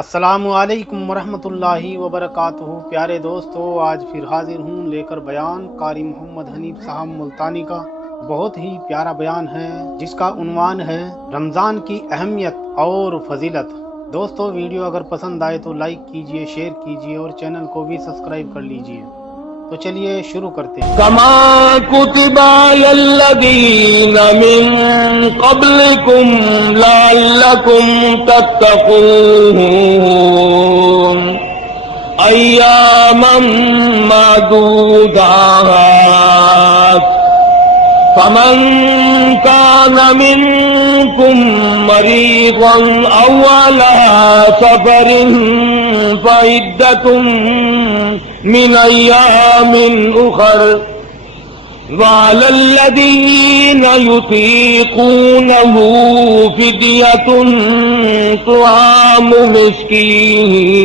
السلام علیکم ورحمۃ اللہ وبرکاتہ۔ پیارے دوستو، آج پھر حاضر ہوں لے کر بیان قاری محمد حنیف صاحب ملتانی کا۔ بہت ہی پیارا بیان ہے جس کا عنوان ہے رمضان کی اہمیت اور فضیلت۔ دوستو، ویڈیو اگر پسند آئے تو لائک کیجئے، شیئر کیجئے اور چینل کو بھی سبسکرائب کر لیجئے۔ تو چلیے شروع کرتے ہیں۔ كما كتب على الذين من قبلكم لعلكم تتقون أياما معدودات فمن كان منكم مريضا أو على سفر فعدة من أيام أخر وعلى الذين يطيقونه فدية طعام مسكين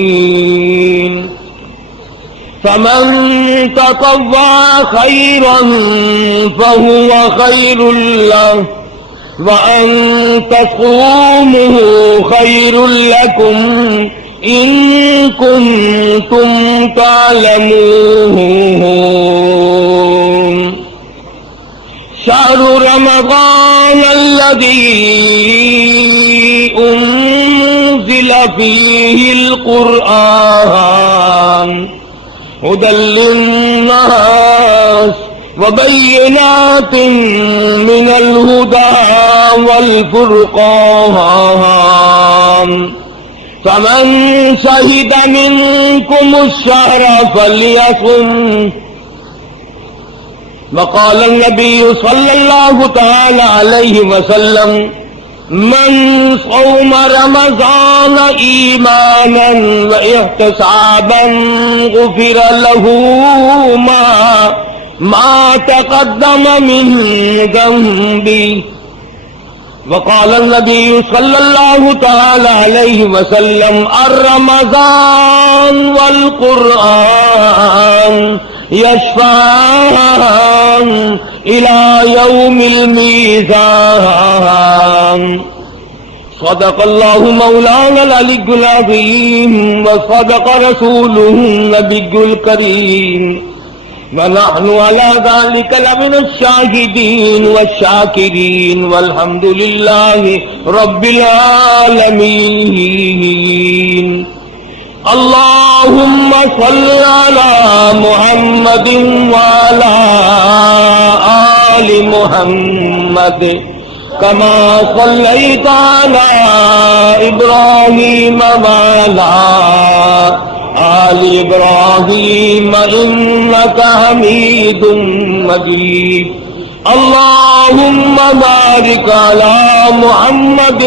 فمن تطوع خيرا فهو خير له وأن تصوموا خير لكم إن كنتم تعلمون شهر رمضان الذي أنزل فيه القرآن هدى للناس وبينات من الهدى والفرقان فمن شهد منكم الشهر فليصم وقال النبي صلى الله تعالى عليه وسلم من صوم رمضان إيمانا واحتسابا غفر له ما تقدم من ذنبه وقال النبي صلى الله تعالى عليه وسلم الرمضان والقرآن يشفعان إلى يوم الميزان صدق الله مولانا العلي العظيم وصدق رسوله النبي الكريم ونحن على ذلك لمن الشاهدين والشاكرين والحمد لله رب العالمين اللهم صل على محمد وعلى آل محمد كما صليت على إبراهيم وعلى آل إبراهيم إنك حميد مجيد اللهم بارك على محمد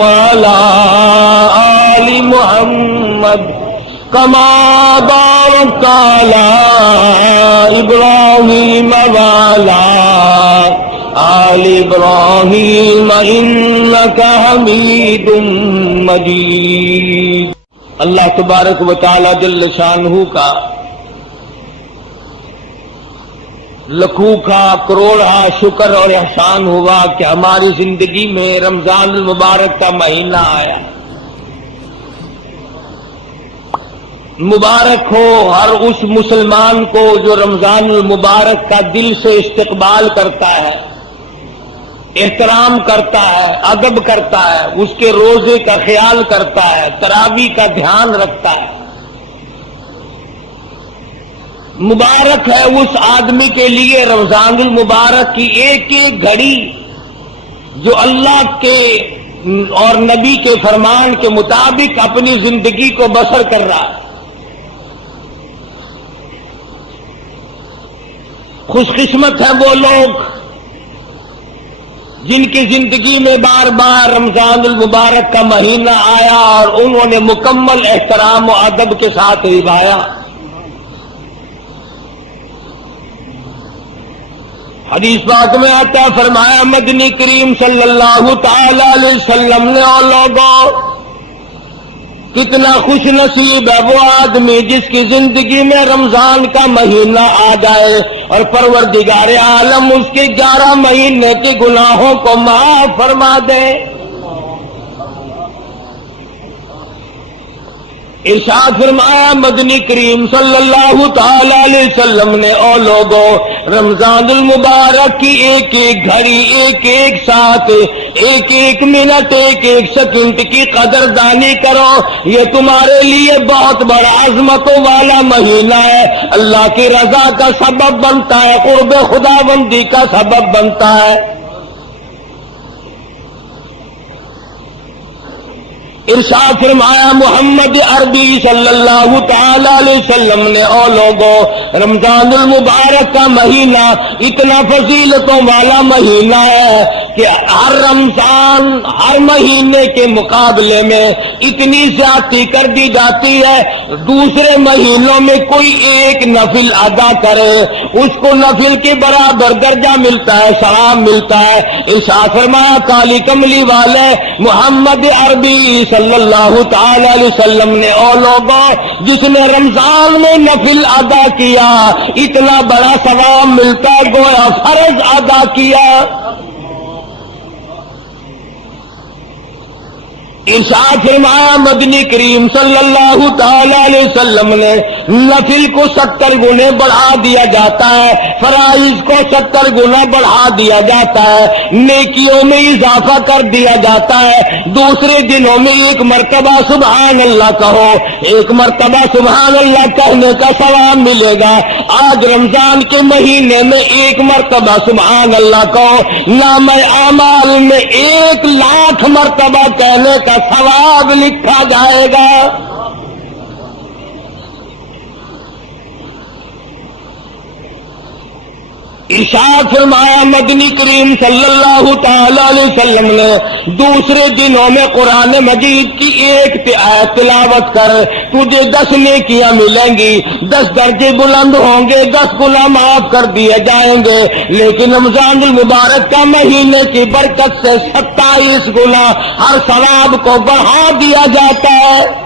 وعلى آل محمد كما باركت على إبراهيم وعلى آل إبراهيم إنك حميد مجيد۔ اللہ تبارک و تعالی جل شانہ کا لکھوں کا کروڑا شکر اور احسان ہوا کہ ہماری زندگی میں رمضان المبارک کا مہینہ آیا۔ مبارک ہو ہر اس مسلمان کو جو رمضان المبارک کا دل سے استقبال کرتا ہے، احترام کرتا ہے، ادب کرتا ہے، اس کے روزے کا خیال کرتا ہے، تراویح کا دھیان رکھتا ہے۔ مبارک ہے اس آدمی کے لیے رمضان المبارک کی ایک ایک گھڑی جو اللہ کے اور نبی کے فرمان کے مطابق اپنی زندگی کو بسر کر رہا ہے۔ خوش قسمت ہیں وہ لوگ جن کی زندگی میں بار بار رمضان المبارک کا مہینہ آیا اور انہوں نے مکمل احترام و ادب کے ساتھ نبھایا۔ حدیث پاک میں آتا ہے، فرمایا مدنی کریم صلی اللہ تعالی علیہ وسلم نے، اور لوگوں کتنا خوش نصیب ہے وہ آدمی جس کی زندگی میں رمضان کا مہینہ آ جائے اور پروردگار عالم اس کے 11 مہینے کے گناہوں کو معاف فرما دے۔ ارشاد فرمایا مدنی کریم صلی اللہ تعالی علیہ وسلم نے، او لوگوں، رمضان المبارک کی ایک ایک گھڑی، ایک ایک ساتھ، ایک ایک منٹ، ایک ایک سیکنڈ کی قدردانی کرو، یہ تمہارے لیے بہت بڑا عظمتوں والا مہینہ ہے، اللہ کی رضا کا سبب بنتا ہے، قرب خدا بندی کا سبب بنتا ہے۔ ارشاد فرمایا محمد عربی صلی اللہ تعالی علیہ وسلم نے، او لوگوں، رمضان المبارک کا مہینہ اتنا فضیلتوں والا مہینہ ہے کہ ہر رمضان ہر مہینے کے مقابلے میں اتنی زیادتی کر دی جاتی ہے، دوسرے مہینوں میں کوئی ایک نفل ادا کرے اس کو نفل کے برابر درجہ ملتا ہے، ثواب ملتا ہے۔ ارشاد فرمایا کالی کملی والے محمد عربی صلی اللہ تعالی علیہ وسلم نے، او لوگوں، جس نے رمضان میں نفل ادا کیا اتنا بڑا ثواب ملتا گویا فرض ادا کیا۔ ارشاد فرمایا مدنی کریم صلی اللہ تعالی علیہ وسلم نے، نفل کو 70 گنے بڑھا دیا جاتا ہے، فرائض کو 70 گنا بڑھا دیا جاتا ہے، نیکیوں میں اضافہ کر دیا جاتا ہے۔ دوسرے دنوں میں ایک مرتبہ سبحان اللہ کہو، ایک مرتبہ سبحان اللہ کہنے کا ثواب ملے گا۔ آج رمضان کے مہینے میں ایک مرتبہ سبحان اللہ کہو، نام اعمال میں 1,00,000 مرتبہ کہنے کا ثواب لکھا جائے گا۔ ارشاد فرمایا مدنی کریم صلی اللہ تعالی علیہ وسلم نے، دوسرے دنوں میں قرآن مجید کی ایک آیت تلاوت کر، تجھے 10 نیکیاں ملیں گی، 10 درجے بلند ہوں گے، 10 گناہ معاف کر دیے جائیں گے۔ لیکن رمضان المبارک کا مہینے کی برکت سے 27 گنا ہر ثواب کو بڑھا دیا جاتا ہے۔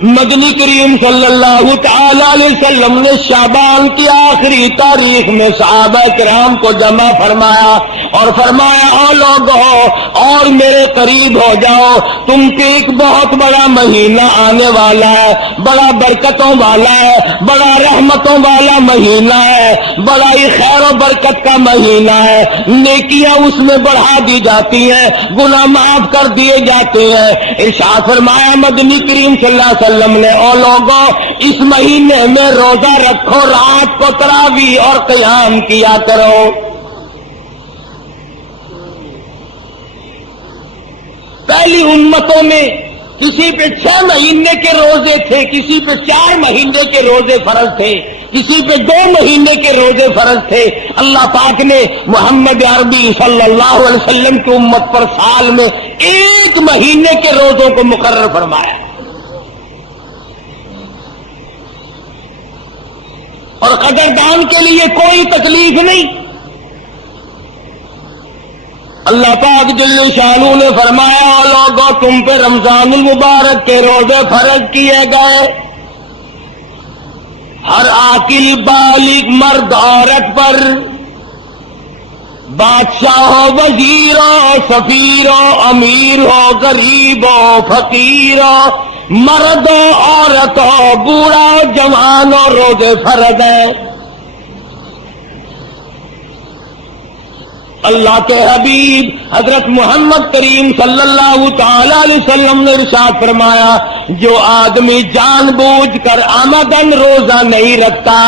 مدنی کریم صلی اللہ تعالی علیہ وسلم نے شعبان کی آخری تاریخ میں صحابہ کرام کو جمع فرمایا اور فرمایا، او لوگوں، اور میرے قریب ہو جاؤ، تم پہ ایک بہت بڑا مہینہ آنے والا ہے، بڑا برکتوں والا ہے، بڑا رحمتوں والا مہینہ ہے، بڑا ہی خیر و برکت کا مہینہ ہے، نیکیاں اس میں بڑھا دی جاتی ہیں، گناہ معاف کر دیے جاتے ہیں۔ ارشاد فرمایا مدنی کریم صلی اللہ علیہ وسلم نے، او لوگوں، اس مہینے میں روزہ رکھو، رات کو تراویح اور قیام کیا کرو۔ پہلی امتوں میں کسی پہ 6 مہینے کے روزے تھے، کسی پہ 4 مہینے کے روزے فرض تھے، کسی پہ 2 مہینے کے روزے فرض تھے۔ اللہ پاک نے محمد عربی صلی اللہ علیہ وسلم کی امت پر سال میں 1 مہینے کے روزوں کو مقرر فرمایا، اور قدردان کے لیے کوئی تکلیف نہیں۔ اللہ پاک جل شانہ نے فرمایا، او لوگوں، تم پہ رمضان المبارک کے روزے فرض کیے گئے، ہر عاقل بالغ مرد عورت پر، بادشاہ ہو، وزیر ہو، سفیر ہو، امیر ہو، غریب ہو، فقیر ہو، مرد ہو، عورت ہو، بوڑھا ہو، جوان ہو، روزے فرض ہیں۔ اللہ کے حبیب حضرت محمد کریم صلی اللہ تعالی علیہ وسلم نے ارشاد فرمایا، جو آدمی جان بوجھ کر عمدن روزہ نہیں رکھتا،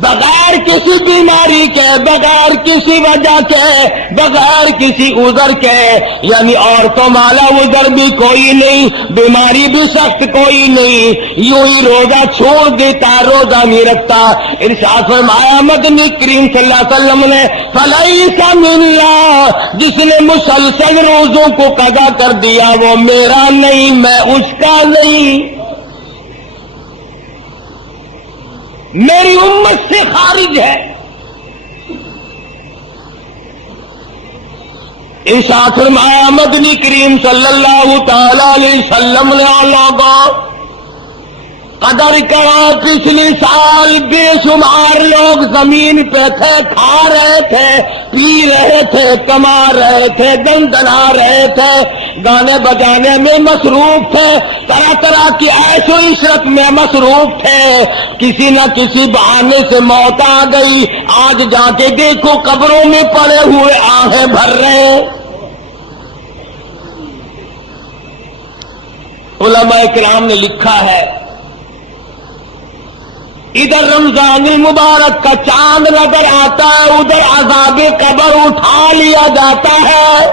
بغیر کسی بیماری کے، بغیر کسی وجہ کے، بغیر کسی عذر کے، یعنی عورتوں والا عذر بھی کوئی نہیں، بیماری بھی سخت کوئی نہیں، یوں ہی روزہ چھوڑ دیتا، روزہ نہیں رکھتا، ارشاد فرمایا مدنی کریم صلی اللہ علیہ وسلم نے، فلیس منا، جس نے مسلسل روزوں کو قضا کر دیا وہ میرا نہیں، میں اس کا نہیں، میری امت سے خارج ہے۔ ارشاد فرمایا مدنی کریم صلی اللہ تعالی علیہ وسلم نے، اور لوگوں، قدر کرو، پچھلی سال بے شمار لوگ زمین پہ تھے، کھا رہے تھے، پی رہے تھے، کما رہے تھے، دندنا رہے تھے، گانے بجانے میں مصروف تھے، طرح طرح کی عیش و عشرت میں مصروف تھے، کسی نہ کسی بہانے سے موت آ گئی، آج جا کے دیکھو قبروں میں پڑے ہوئے آہیں بھر رہے ہیں۔ علماء کرام نے لکھا ہے ادھر رمضان المبارک کا چاند نظر آتا ہے، ادھر عذاب قبر اٹھا لیا جاتا ہے،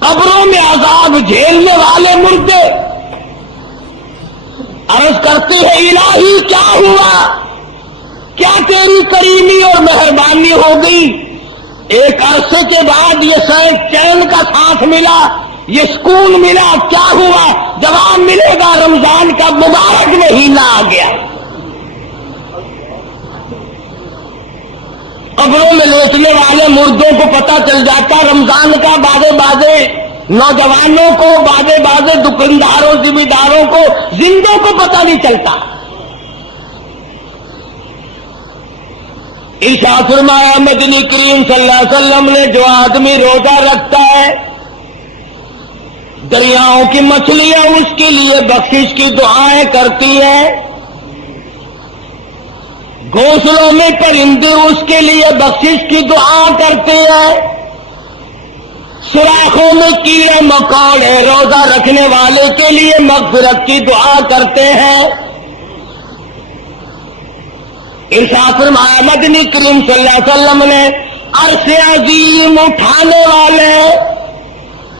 قبروں میں عذاب جھیلنے والے مردے عرض کرتے ہیں الہی کیا ہوا، کیا تیری کریمی اور مہربانی ہو گئی، ایک عرصے کے بعد یہ چین کا سانس ملا، یہ سکون ملا، کیا ہوا، جواب ملے گا رمضان کا مبارک مہینہ آ گیا۔ قبروں میں لیٹنے والے مردوں کو پتہ چل جاتا رمضان کا، بازے بازے نوجوانوں کو، بازے بازے دکانداروں ذمہ داروں کو، زندوں کو پتہ نہیں چلتا۔ ارشاد فرمایا مدنی کریم صلی اللہ علیہ وسلم نے جو آدمی روزہ رکھتا ہے، دریاؤں کی مچھلیاں اس کے لیے بخشش کی دعائیں کرتی ہیں، گھونسلوں میں پرندے اس کے لیے بخشش کی دعا کرتے ہیں، سوراخوں میں کیڑے مکوڑے روزہ رکھنے والے کے لیے مغفرت کی دعا کرتے ہیں۔ ارشاد فرمایا مدنی کریم صلی اللہ علیہ وسلم نے عرش عظیم اٹھانے والے،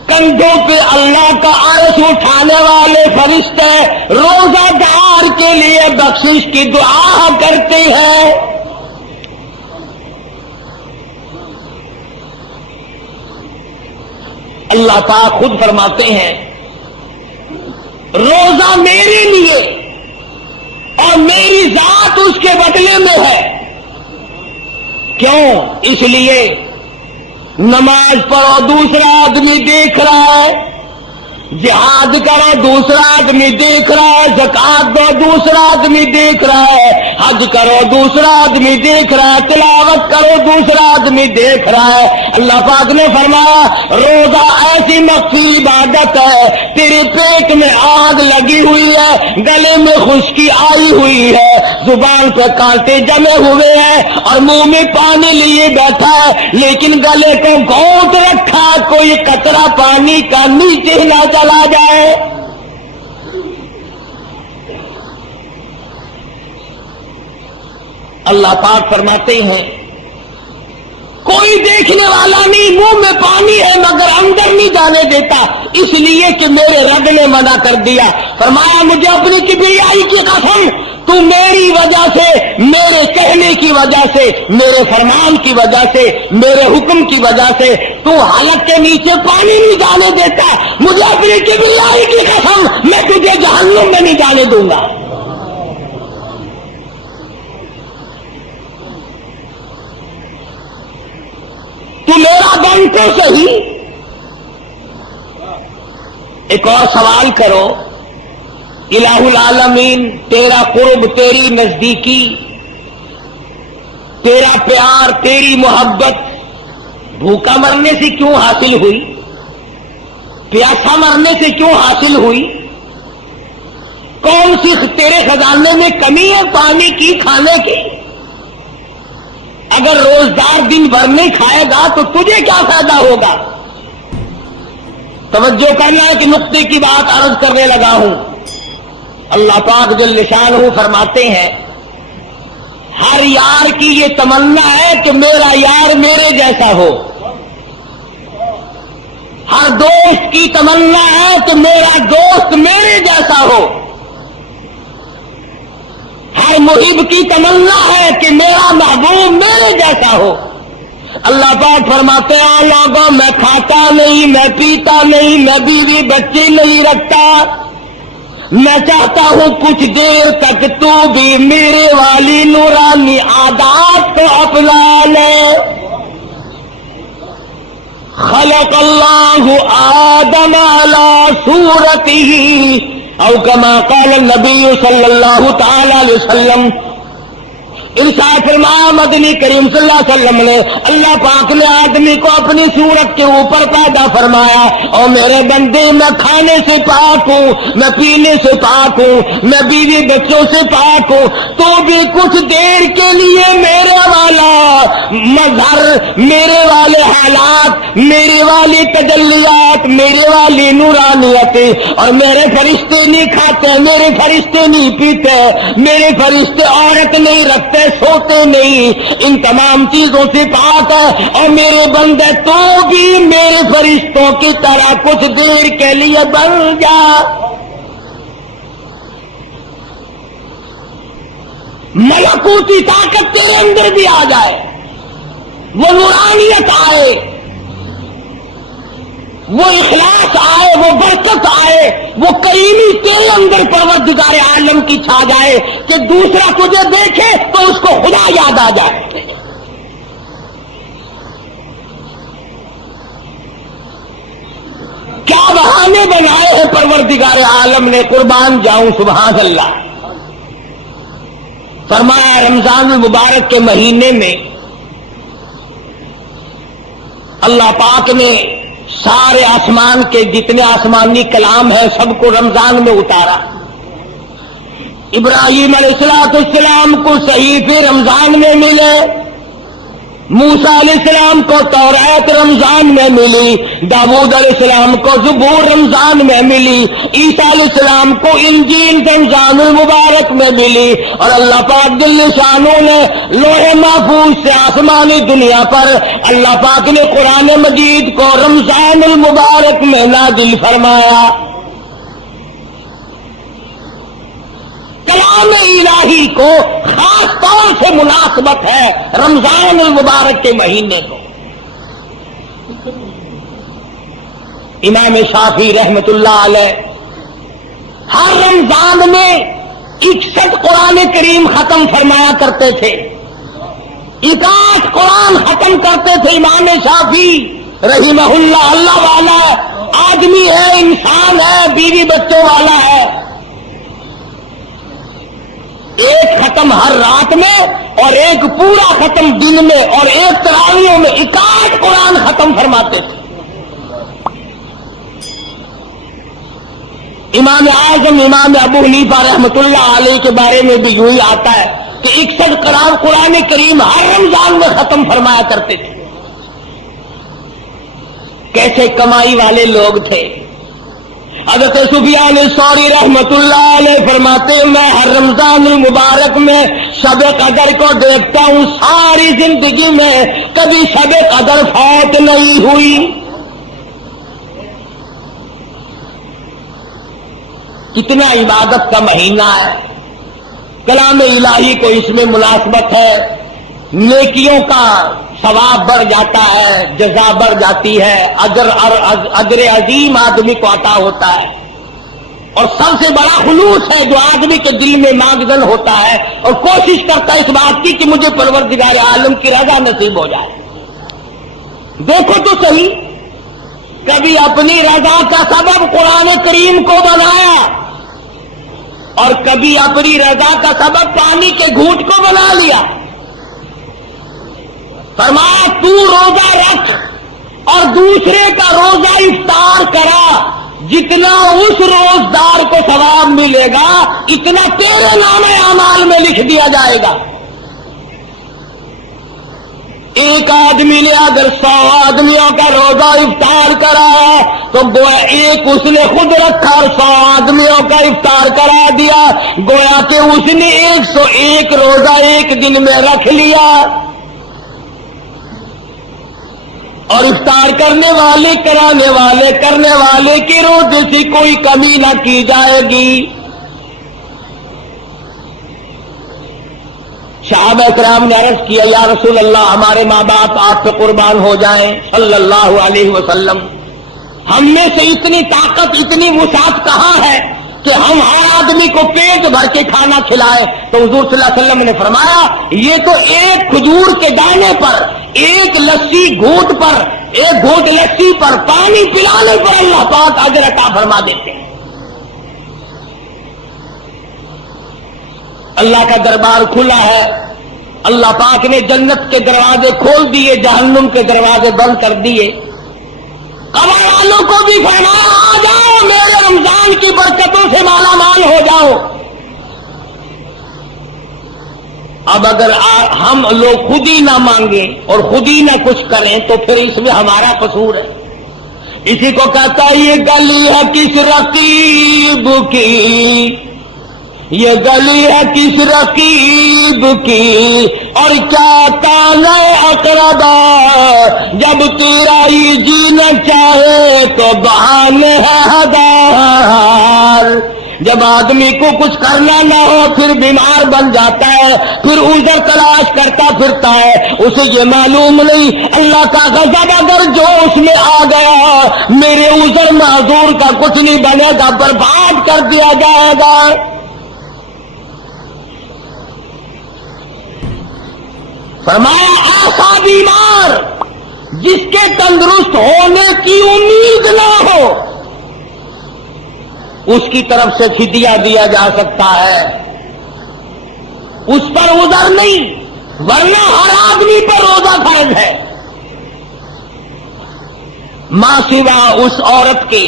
کندھوں پہ اللہ کا عرش اٹھانے والے فرشتے روزہ دار کے لیے بخشش کی دعا کرتے ہیں۔ اللہ تعالیٰ خود فرماتے ہیں روزہ میرے لیے اور میری ذات اس کے بدلے میں ہے۔ کیوں؟ اس لیے نماز پڑھو دوسرا آدمی دیکھ رہا ہے، جہاد کرو دوسرا آدمی دیکھ رہا ہے، زکات دو دوسرا آدمی دیکھ رہا ہے، حج کرو دوسرا آدمی دیکھ رہا ہے، تلاوت کرو دوسرا آدمی دیکھ رہا ہے۔ اللہ پاک نے فرمایا روزہ ایسی مخفی عبادت ہے، تیرے پیٹ میں آگ لگی ہوئی ہے، گلے میں خشکی آئی ہوئی ہے، زبان پہ کانٹے جمے ہوئے ہیں اور منہ میں پانی لیے بیٹھا ہے، لیکن گلے کو گھونٹ رکھا، کوئی قطرہ پانی کا نیچے نہ چلا جائے۔ اللہ پاک فرماتے ہیں کوئی دیکھنے والا نہیں، منہ میں پانی ہے مگر اندر نہیں جانے دیتا، اس لیے کہ میرے رب نے منع کر دیا۔ فرمایا مجھے اپنی کبریائی کی قسم، تو میری وجہ سے، میرے کہنے کی وجہ سے، میرے فرمان کی وجہ سے، میرے حکم کی وجہ سے تو حلق کے نیچے پانی نہیں جانے دیتا، مجھے اپنی کبریائی کی قسم میں تجھے جہنم میں نہیں جانے دوں گا۔ تو میرا بن تو صحیح۔ ایک اور سوال کرو، الہ العالمین تیرا قرب، تیری نزدیکی، تیرا پیار، تیری محبت بھوکا مرنے سے کیوں حاصل ہوئی؟ پیاسا مرنے سے کیوں حاصل ہوئی؟ کون سی تیرے خزانے میں کمی ہے پانی کی، کھانے کی؟ اگر روزدار دن بھر نہیں کھائے گا تو تجھے کیا فائدہ ہوگا؟ توجہ کرنا کہ نقطے کی بات عرض کرنے لگا ہوں۔ اللہ پاک جل شانہ فرماتے ہیں ہر یار کی یہ تمنا ہے کہ میرا یار میرے جیسا ہو، ہر دوست کی تمنا ہے کہ میرا دوست میرے جیسا ہو، ہر محب کی تمنا ہے کہ میرا محبوب میرے جیسا ہو۔ اللہ پاک فرماتے ہیں لوگوں میں کھاتا نہیں، میں پیتا نہیں، میں بیوی بچے نہیں رکھتا، میں چاہتا ہوں کچھ دیر تک تو بھی میرے والی نورانی عادات کو اپنا لے۔ خلق اللہ آدم علی صورتہ او کما قال النبی صلی اللہ تعالی علیہ وسلم، ارشاد فرمایا مدنی کریم صلی اللہ علیہ وسلم نے، اللہ پاک نے آدمی کو اپنی صورت کے اوپر پیدا فرمایا، اور میرے بندے میں کھانے سے پاک ہوں، میں پینے سے پاک ہوں، میں بیوی بچوں سے پاک ہوں، تو بھی کچھ دیر کے لیے میرے والا مظہر، میرے والے حالات، میرے والی تجلیات، میرے والی نورانیت، اور میرے فرشتے نہیں کھاتے، میرے فرشتے نہیں پیتے، میرے فرشتے عورت نہیں رکھتے، سوتے نہیں، ان تمام چیزوں سے پاک ہے، اور میرے بندے تو بھی میرے فرشتوں کی طرح کچھ دیر کے لیے بن جا، ملکوتی طاقت تیرے اندر بھی آ جائے، وہ نورانیت آئے، وہ اخلاص آئے، وہ برکت آئے، وہ کریمی تیرے اندر پروردگار عالم کی چھا جائے کہ دوسرا تجھے دیکھے تو اس کو خدا یاد آ جائے۔ کیا بہانے بنائے ہیں پروردگار عالم نے، قربان جاؤں سبحان اللہ۔ فرمایا رمضان المبارک کے مہینے میں اللہ پاک نے سارے آسمان کے جتنے آسمانی کلام ہیں سب کو رمضان میں اتارا۔ ابراہیم علیہ السلام کو صحیفے رمضان میں ملے، موسیٰ علیہ السلام کو تورات رمضان میں ملی، داؤد علیہ السلام کو زبور رمضان میں ملی، عیسیٰ علیہ السلام کو انجیل رمضان المبارک میں ملی، اور اللہ پاک جل شانہ نے لوح محفوظ سے آسمانی دنیا پر اللہ پاک نے قرآن مجید کو رمضان المبارک میں نازل فرمایا۔ کلام الہی کو خاص طور سے مناسبت ہے رمضان المبارک کے مہینے کو۔ امام شافعی رحمت اللہ علیہ ہر رمضان میں 61 قرآن کریم ختم فرمایا کرتے تھے، 61 قرآن ختم کرتے تھے امام شافعی رحمہ اللہ۔ اللہ والا آدمی ہے، انسان ہے، بیوی بچوں والا ہے، ایک ختم ہر رات میں اور ایک پورا ختم دن میں، اور ایک تراویحوں میں 61 قرآن ختم فرماتے تھے۔ امام اعظم امام ابو حنیفہ رحمت اللہ علیہ کے بارے میں بھی یوں ہی آتا ہے کہ 61 قرآن کریم ہر رمضان میں ختم فرمایا کرتے تھے۔ کیسے کمائی والے لوگ تھے۔ حضرت سفیان ثوری رحمت اللہ علیہ فرماتے ہیں میں ہر رمضان المبارک میں شب قدر کو دیکھتا ہوں، ساری زندگی میں کبھی شب قدر فوت نہیں ہوئی۔ کتنا عبادت کا مہینہ ہے، کلام الہی کو اس میں مناسبت ہے، نیکیوں کا ثواب بڑھ جاتا ہے، جزا بڑھ جاتی ہے، اجر عظیم آدمی کو عطا ہوتا ہے، اور سب سے بڑا خلوص ہے جو آدمی کے دل میں مانگزن ہوتا ہے اور کوشش کرتا ہے اس بات کی کہ مجھے پروردگار عالم کی رضا نصیب ہو جائے۔ دیکھو تو صحیح، کبھی اپنی رضا کا سبب قرآن کریم کو بنایا، اور کبھی اپنی رضا کا سبب پانی کے گھونٹ کو بنا لیا۔ فرمایا تو روزہ رکھ اور دوسرے کا روزہ افطار کرا، جتنا اس روزدار کو ثواب ملے گا اتنا تیرے نام اعمال میں لکھ دیا جائے گا۔ ایک آدمی نے اگر 100 آدمیوں کا روزہ افطار کرایا تو گویا ایک اس نے خود رکھا اور 100 آدمیوں کا افطار کرا دیا، گویا کہ اس نے 101 روزہ ایک دن میں رکھ لیا، اور افطار کرنے والے کرانے والے کرنے والے کی روزے سے کوئی کمی نہ کی جائے گی۔ صحابہ کرام نے عرض کیا یا رسول اللہ ہمارے ماں باپ آپ پہ قربان ہو جائیں صلی اللہ علیہ وسلم، ہم میں سے اتنی طاقت اتنی وسعت کہاں ہے کہ ہم ہر آدمی کو پیٹ بھر کے کھانا کھلائے؟ تو حضور صلی اللہ علیہ وسلم نے فرمایا یہ تو ایک کھجور کے دانے پر، ایک لسی گھونٹ پر، ایک گھونٹ لسی پر پانی پلانے پر اللہ پاک اجر عطا فرما دیتے ہیں۔ اللہ کا دربار کھلا ہے، اللہ پاک نے جنت کے دروازے کھول دیے، جہنم کے دروازے بند کر دیے۔ قبر والوں کو بھی فرمایا آ جاؤ، میرے رمضان کی برکتوں سے مالا مال ہو جاؤ۔ اب اگر ہم لوگ خود ہی نہ مانگیں اور خود ہی نہ کچھ کریں تو پھر اس میں ہمارا قصور ہے۔ اسی کو کہتا ہے یہ گلی ہے کس رقیب کی، یہ گلی ہے کس رقیب کی، اور کیا کان اقربا، جب تیرا ہی جینا چاہے تو بہانے ہے ہزار۔ جب آدمی کو کچھ کرنا نہ ہو پھر بیمار بن جاتا ہے، پھر عذر تلاش کرتا پھرتا ہے، اسے یہ معلوم نہیں اللہ کا غضب اگر جو اس میں آ گیا میرے عذر معذور کا کچھ نہیں بنے گا، برباد کر دیا جائے گا۔ فرمایا ایسا بیمار جس کے تندرست ہونے کی امید نہ ہو اس کی طرف سے فدیہ دیا جا سکتا ہے، اس پر عذر نہیں، ورنہ ہر آدمی پر روزہ فرض ہے۔ ماں سوا اس عورت کے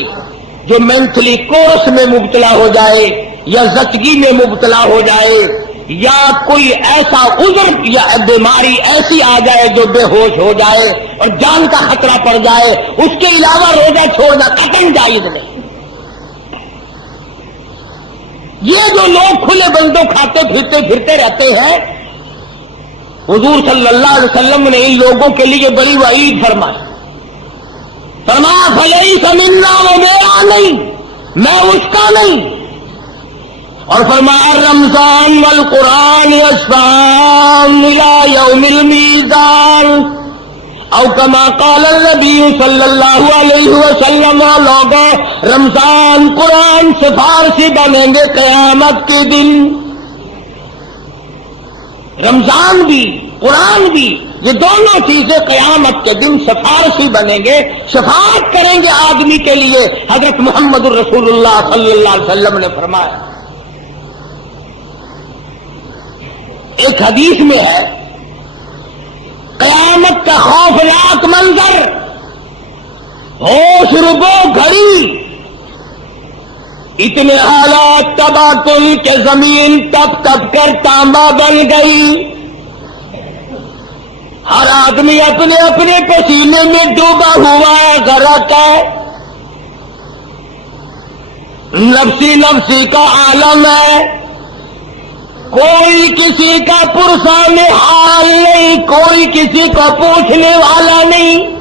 جو مینٹلی کورس میں مبتلا ہو جائے یا زچگی میں مبتلا ہو جائے یا کوئی ایسا عذر یا بیماری ایسی آ جائے جو بے ہوش ہو جائے اور جان کا خطرہ پڑ جائے، اس کے علاوہ روزہ چھوڑنا قطعاً جائز نہیں۔ یہ جو لوگ کھلے بندوں کھاتے پھرتے رہتے ہیں، حضور صلی اللہ علیہ وسلم نے ان لوگوں کے لیے بڑی وعید فرمائی۔ فرمایا فلیس منا، وہ میرا نہیں، میں اس کا نہیں۔ اور فرمایا رمضان والقرآن یشفعان الی یوم المیزان، او کما قال النبی صلی اللہ علیہ وسلم، لوگوں رمضان قرآن سفارشی بنیں گے قیامت کے دن۔ رمضان بھی قرآن بھی یہ دونوں چیزیں قیامت کے دن سفارشی بنیں گے، شفاعت کریں گے آدمی کے لیے۔ حضرت محمد الرسول اللہ صلی اللہ علیہ وسلم نے فرمایا۔ ایک حدیث میں ہے قیامت کا خوفناک منظر، ہوش ربو گھڑی، اتنے حالات تباطل کہ زمین تپ تپ کر تانبا بن گئی، ہر آدمی اپنے اپنے پسینے میں ڈوبا ہوا ہے، غرق ہے، نفسی نفسی کا عالم ہے، کوئی کسی کا پرسان حال نہیں، کوئی کسی کو پوچھنے والا نہیں۔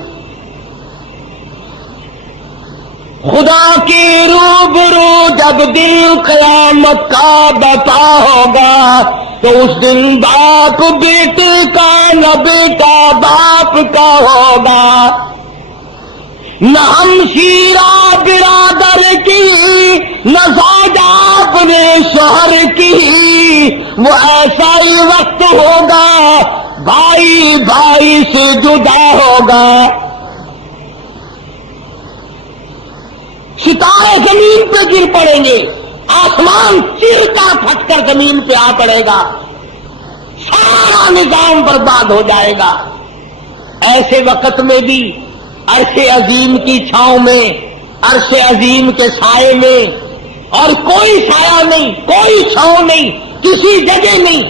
خدا کی روبرو جب دن قیامت کا بپا ہوگا تو اس دن باپ بیٹے کا نہ بیٹا باپ کا ہوگا، نہ ہمشیرہ برادر کی نہ زوجہ اپنے شوہر کی، وہ ایسا ہی وقت ہوگا بھائی بھائی سے جدا ہوگا، ستارے زمین پہ گر پڑیں گے، آسمان چیرتا پھٹ کر زمین پہ آ پڑے گا، سارا نظام برباد ہو جائے گا۔ ایسے وقت میں بھی عرش عظیم کی چھاؤں میں، عرش عظیم کے سائے میں، اور کوئی سایہ نہیں، کوئی چھاؤں نہیں، کسی جگہ نہیں،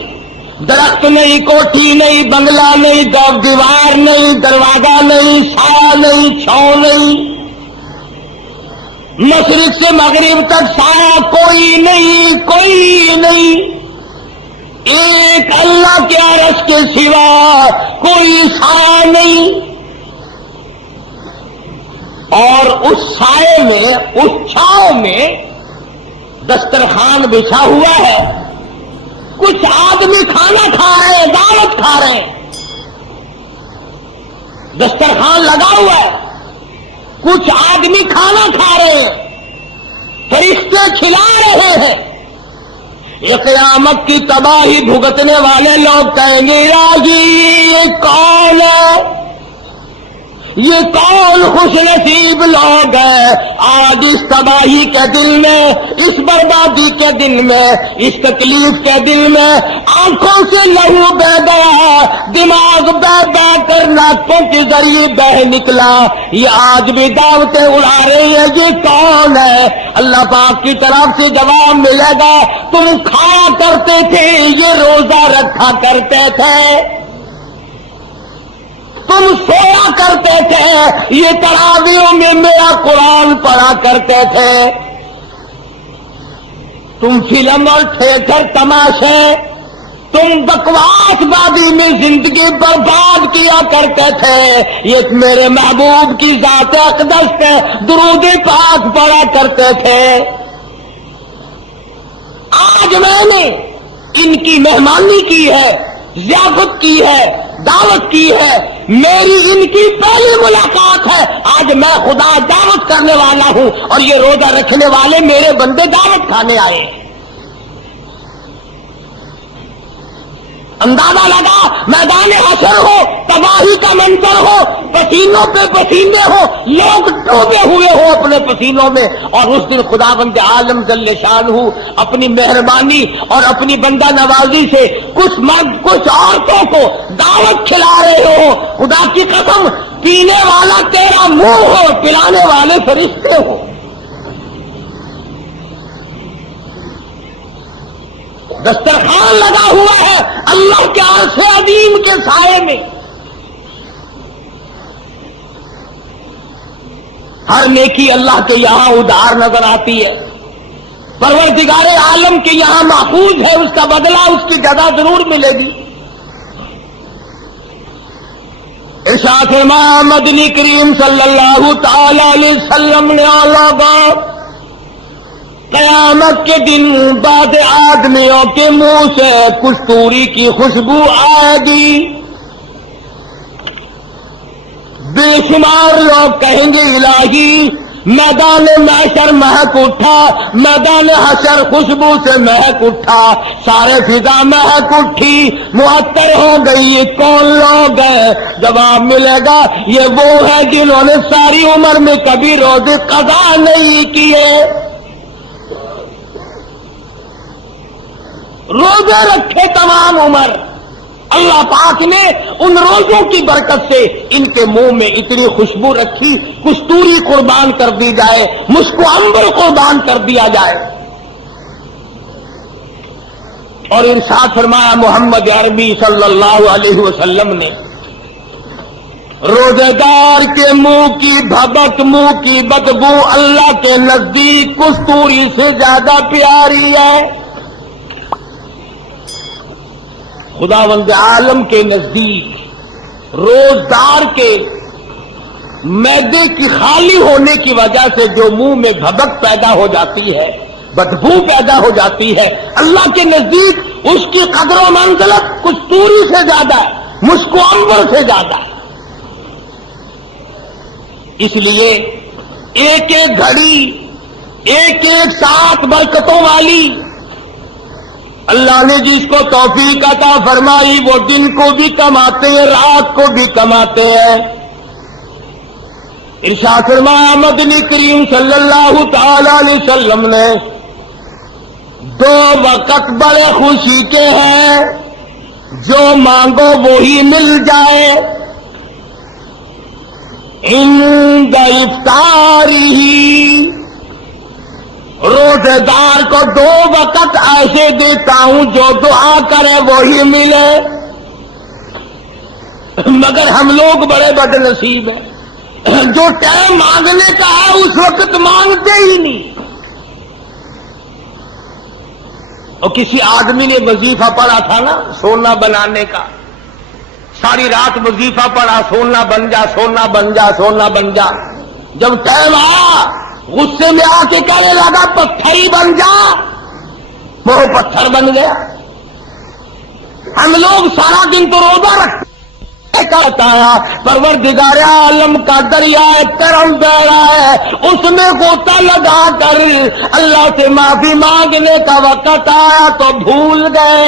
درخت نہیں، کوٹھی نہیں، بنگلہ نہیں، دیوار نہیں، دروازہ نہیں، سایہ نہیں، چھاؤں نہیں، مشرق سے مغرب تک سایہ کوئی نہیں، کوئی نہیں، ایک اللہ کے عرش کے سوا کوئی سایہ نہیں۔ اور اس سائے میں، اس چھاؤں میں دسترخوان بچھا ہوا ہے، کچھ آدمی کھانا کھا رہے ہیں، دعوت کھا رہے ہیں، دسترخوان لگا ہوا ہے، کچھ آدمی کھانا کھا رہے ہیں، فرشتے کھلا رہے ہیں۔ یہ قیامت کی تباہی بھگتنے والے لوگ کہیں گے راضی یہ کون ہے؟ یہ کون خوش نصیب لوگ ہیں آج اس تباہی کے دن میں، اس بربادی کے دن میں، اس تکلیف کے دن میں آنکھوں سے لہو بہ گیا، دماغ بہ بہ کر ناکوں کے ذریعے بہ نکلا، یہ آج بھی دعوتیں اڑا رہی ہیں، یہ کون ہے؟ اللہ پاک کی طرف سے جواب ملے گا، تم کھایا کرتے تھے، یہ روزہ رکھا کرتے تھے، تم سویا کرتے تھے، یہ تراویحوں میں میرا قرآن پڑھا کرتے تھے، تم فلم اور تھیٹر تماشے، تم بکواس بازی میں زندگی برباد کیا کرتے تھے، یہ میرے محبوب کی ذات اقدس پہ درود پاک پڑھا کرتے تھے۔ آج میں نے ان کی مہمانی کی ہے، ضیافت کی ہے، دعوت کی ہے، میری ان کی پہلی ملاقات ہے، آج میں خدا دعوت کرنے والا ہوں اور یہ روزہ رکھنے والے میرے بندے دعوت کھانے آئے ہیں۔ اندازہ لگا میدان حشر ہو، تباہی کا منظر ہو، پسینوں پہ پسینے ہو، لوگ ڈوبے ہوئے ہو اپنے پسینوں میں، اور اس دن خداوند عالم جل شانہ اپنی مہربانی اور اپنی بندہ نوازی سے کچھ مرد کچھ عورتوں کو دعوت کھلا رہے ہو، خدا کی قسم پینے والا تیرا منہ ہو، پلانے والے فرشتے ہو۔ دسترخوان لگا ہوا ہے اللہ کے عرش عظیم کے سائے میں، ہر نیکی اللہ کے یہاں ادھار نظر آتی ہے، پروردگار عالم کے یہاں محفوظ ہے، اس کا بدلہ اس کی جزا ضرور ملے گی۔ ارشاد فرمایا مدنی کریم صلی اللہ تعالی علیہ وسلم نے لوگوں، قیامت کے دن بعد آدمیوں کے منہ سے کستوری کی خوشبو آئے گی، بے شمار لوگ کہیں گے الہی میدان محشر مہک اٹھا، میدان حشر خوشبو سے مہک اٹھا، سارے فضا مہک اٹھی، معطر ہو گئی، یہ کون لوگ ہیں؟ جواب ملے گا یہ وہ ہے جنہوں نے ساری عمر میں کبھی روزے قضا نہیں کیے، روزے رکھے تمام عمر، اللہ پاک نے ان روزوں کی برکت سے ان کے منہ میں اتنی خوشبو رکھی، کستوری قربان کر دی جائے، مشک و عنبر قربان کر دیا جائے۔ اور ارشاد فرمایا محمد عربی صلی اللہ علیہ وسلم نے، روزے دار کے منہ کی بھبک، منہ کی بدبو اللہ کے نزدیک کستوری سے زیادہ پیاری ہے۔ خداوند عالم کے نزدیک روزدار کے معدے کی خالی ہونے کی وجہ سے جو منہ میں بھبک پیدا ہو جاتی ہے، بدبو پیدا ہو جاتی ہے، اللہ کے نزدیک اس کی قدر و منزلت کستوری سے زیادہ ہے، مشک و عنبر سے زیادہ ہے۔ اس لیے ایک ایک گھڑی، ایک ایک ساتھ برکتوں والی اللہ نے جس کو توفیق عطا فرمائی وہ دن کو بھی کماتے ہیں، رات کو بھی کماتے ہیں۔ ارشاد فرمایا مدنی کریم صلی اللہ تعالی علیہ وسلم نے، دو وقت بڑے خوشی کے ہیں، جو مانگو وہی مل جائے، عند افطاری، روزے دار کو دو وقت ایسے دیتا ہوں جو دعا کرے وہی ملے، مگر ہم لوگ بڑے بد نصیب ہیں، جو ٹائم مانگنے کا ہے اس وقت مانگتے ہی نہیں۔ اور کسی آدمی نے وظیفہ پڑھا تھا نا سونا بنانے کا، ساری رات وظیفہ پڑھا، سونا بن جا، سونا بن جا، سونا بن جا، جب ٹائم آیا غصے میں آ کے کہنے لگا پتھر ہی بن جا، وہ پتھر بن گیا۔ ہم لوگ سارا دن تو روزہ رکھتے کہتا ہے، پروردگار عالم کا دریا کرم بہ رہا ہے، اس میں غوطہ لگا کر اللہ سے معافی مانگنے کا وقت آیا تو بھول گئے۔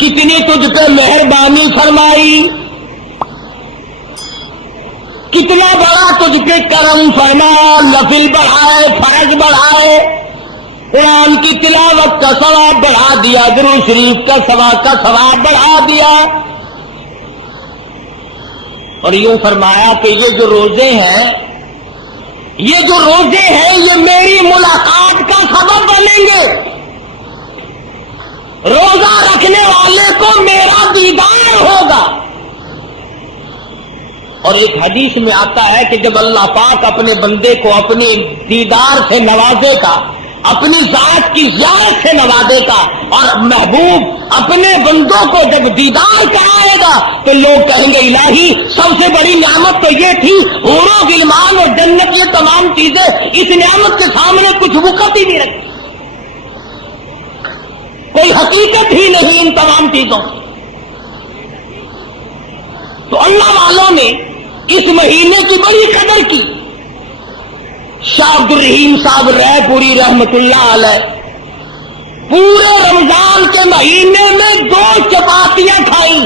کتنی تجھ پہ مہربانی فرمائی، کتنا بڑا تجھ پہ کرم فرمایا، نفل بڑھائے، فرض بڑھائے، قرآن کی تلاوت کا ثواب بڑھا دیا، درود شریف کا ثواب بڑھا دیا۔ اور یوں فرمایا کہ یہ جو روزے ہیں یہ میری ملاقات کا سبب بنیں گے، روزہ رکھنے والے کو میرا دیدار ہوگا۔ اور ایک حدیث میں آتا ہے کہ جب اللہ پاک اپنے بندے کو اپنی دیدار سے نوازے گا، اپنی ذات کی زیارت سے نوازے گا، اور محبوب اپنے بندوں کو جب دیدار کرائے گا تو لوگ کہیں گے الہی سب سے بڑی نعمت تو یہ تھی، حور و غلمان اور جنت، یہ تمام چیزیں اس نعمت کے سامنے کچھ وقت ہی نہیں رکھتی، کوئی حقیقت ہی نہیں ان تمام چیزوں کی۔ تو اللہ والوں نے اس مہینے کی بڑی قدر کی۔ شاہ عبد الرحیم صاحب رائے پوری رحمت اللہ علیہ پورے رمضان کے مہینے میں 2 چپاتیاں کھائیں،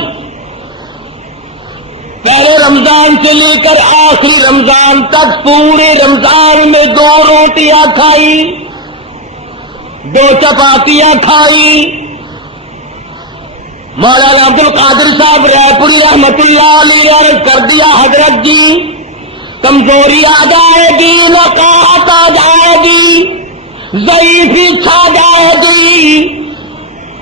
پہلے رمضان سے لے کر آخری رمضان تک پورے رمضان میں 2 روٹیاں کھائیں، 2 چپاتیاں کھائیں۔ مولانا عبد القادر صاحب رائے پوری رحمت اللہ علیہ عرض کر دیا حضرت جی کمزوری آ جائے گی، نقاہت آ جائے گی، ضعیفی چھا جائے گی،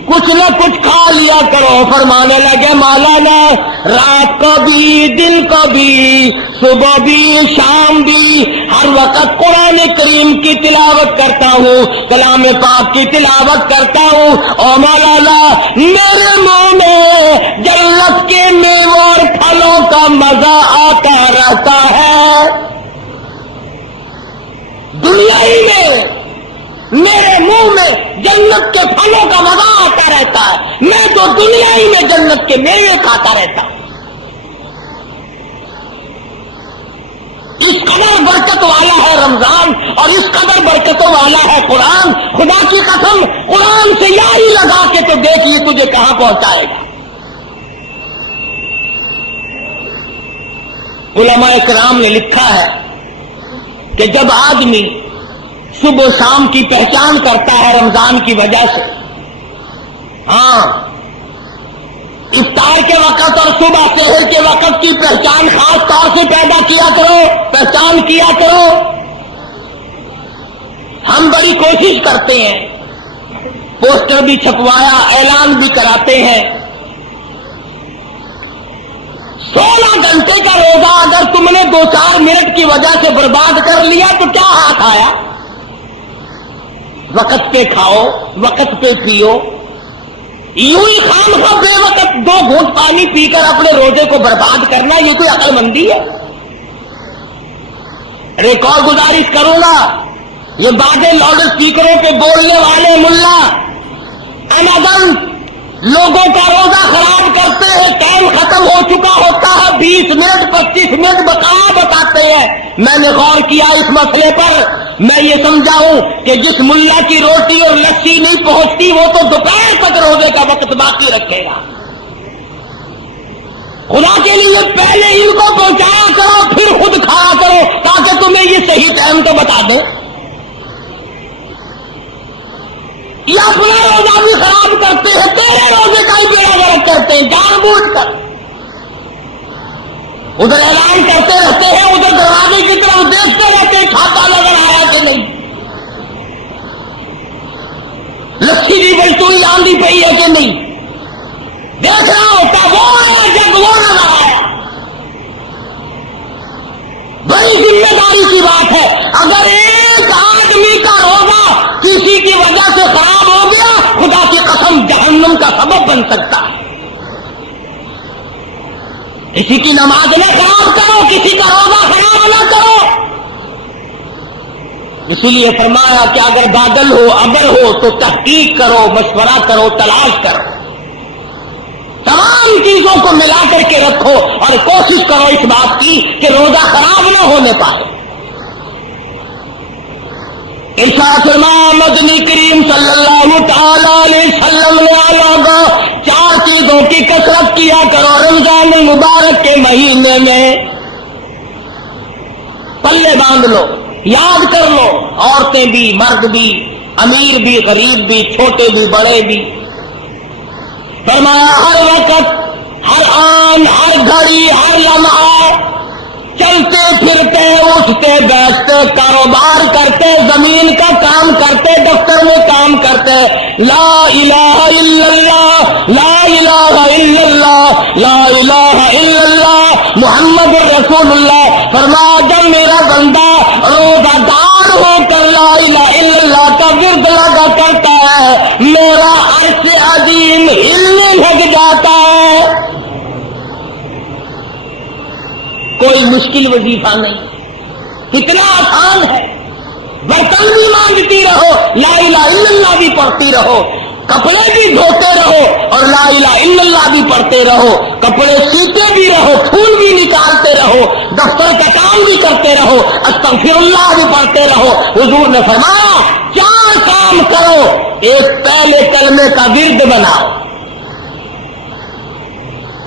کچھ نہ کچھ کھا لیا کرو۔ فرمانے لگے مولانا رات کو بھی، دن کو بھی، صبح بھی، شام بھی، ہر وقت قرآن کریم کی تلاوت کرتا ہوں، کلام پاک کی تلاوت کرتا ہوں، اور مولانا میرے منہ میں جنت کے میووں اور پھلوں کا مزہ آتا رہتا ہے، دنیا ہی میں میرے منہ میں جنت کے پھلوں کا مزہ آتا رہتا ہے، میں تو دنیا ہی میں جنت کے میوے کھاتا رہتا ہوں۔ اس قدر برکت والا ہے رمضان، اور اس قدر برکتوں والا ہے قرآن۔ خدا کی قسم قرآن سے یاری لگا کے تو دیکھیے تجھے کہاں پہنچائے گا۔ علماء کرام نے لکھا ہے کہ جب آدمی صبح و شام کی پہچان کرتا ہے رمضان کی وجہ سے، ہاں افطار کے وقت اور صبح سحر کے وقت کی پہچان خاص طور سے پیدا کیا کرو، پہچان کیا کرو۔ ہم بڑی کوشش کرتے ہیں، پوسٹر بھی چھپوایا، اعلان بھی کراتے ہیں، 16 گھنٹے کا روزہ اگر تم نے 2-4 منٹ کی وجہ سے برباد کر لیا تو کیا ہاتھ آیا؟ وقت پہ کھاؤ، وقت پہ پیو، یوں ہی خام بے وقت 2 گھونٹ پانی پی کر اپنے روزے کو برباد کرنا، یہ کوئی عقل مندی ہے؟ ایک اور گزارش کروں گا، یہ باتیں لاؤڈ اسپیکروں پہ بولنے والے ملا انگن لوگوں کا روزہ خراب کرتے ہیں، ٹائم ختم ہو چکا ہوتا ہے، 20 منٹ 25 منٹ بقایا بتاتے ہیں۔ میں نے غور کیا اس مسئلے پر، میں یہ سمجھا ہوں کہ جس ملا کی روٹی اور لسی نہیں پہنچتی وہ تو دوپہر تک روزے کا وقت باقی رکھے گا۔ خدا کے لیے پہلے ان کو پہنچایا کرو، پھر خود کھایا کرو، تاکہ تمہیں یہ صحیح ٹائم تو بتا دیں۔ یہ اپنا روزہ بھی خراب کرتے ہیں، تیرے روزے کا ہی بیڑا غرق کرتے ہیں جان بوجھ کر۔ ادھر اعلان کرتے رہتے ہیں، ادھر دروازے کی طرف دیکھتے رہتے ہیں کھاتا نظر آیا کہ نہیں، لچھی دی بلٹوئی آندھی پئی ہے کہ نہیں، دیکھ رہا ہوتا وہ آیا جب وہ نظر آیا۔ بڑی ذمہ داری کی بات ہے، اگر ایک آدمی کا روزہ کسی کی وجہ سے خراب ہو گیا، خدا کی قسم جہنم کا سبب بن سکتا ہے۔ کسی کی نماز نہ خراب کرو، کسی کا روزہ خراب نہ کرو۔ اسی لیے فرمایا کہ اگر بادل ہو، ابر ہو تو تحقیق کرو، مشورہ کرو، تلاش کرو، تمام چیزوں کو ملا کر کے رکھو اور کوشش کرو اس بات کی کہ روزہ خراب نہ ہونے پائے۔ ارشاد فرمایا مدنی کریم صلی اللہ تعالی علیہ وسلم نے لوگوں 4 چیزوں کی کثرت کیا کرو رمضان المبارک کے مہینے میں، پلے باندھ لو، یاد کر لو، عورتیں بھی، مرد بھی، امیر بھی، غریب بھی، چھوٹے بھی، بڑے بھی۔ فرمایا ہر وقت، ہر آن، ہر گھڑی، ہر لمحہ، چلتے پھرتے، اٹھتے بیٹھتے، کاروبار کرتے، زمین کا کام کرتے، دفتر میں کام کرتے، لا الہ الا اللہ، لا الہ الا اللہ، لا الہ الا اللہ محمد رسول اللہ۔ فرمایا جب میرا بندہ روزہ دار ہو کر لا الہ الا اللہ کا ورد لگا کرتا ہے، میرا عرش عظیم ہلنے لگ جاتا ہے۔ کوئی مشکل وظیفہ نہیں، کتنا آسان ہے۔ برتن بھی مانجتی رہو، لا الہ الا اللہ بھی پڑھتی رہو، کپڑے بھی دھوتے رہو اور لا الہ الا اللہ بھی پڑھتے رہو، کپڑے سیتے بھی رہو، پھول بھی نکالتے رہو، دفتر کا کام بھی کرتے رہو، استغفر اللہ بھی پڑھتے رہو۔ حضور نے فرمایا 4 کام کرو، ایک پہلے کلمے کا ورد بناؤ،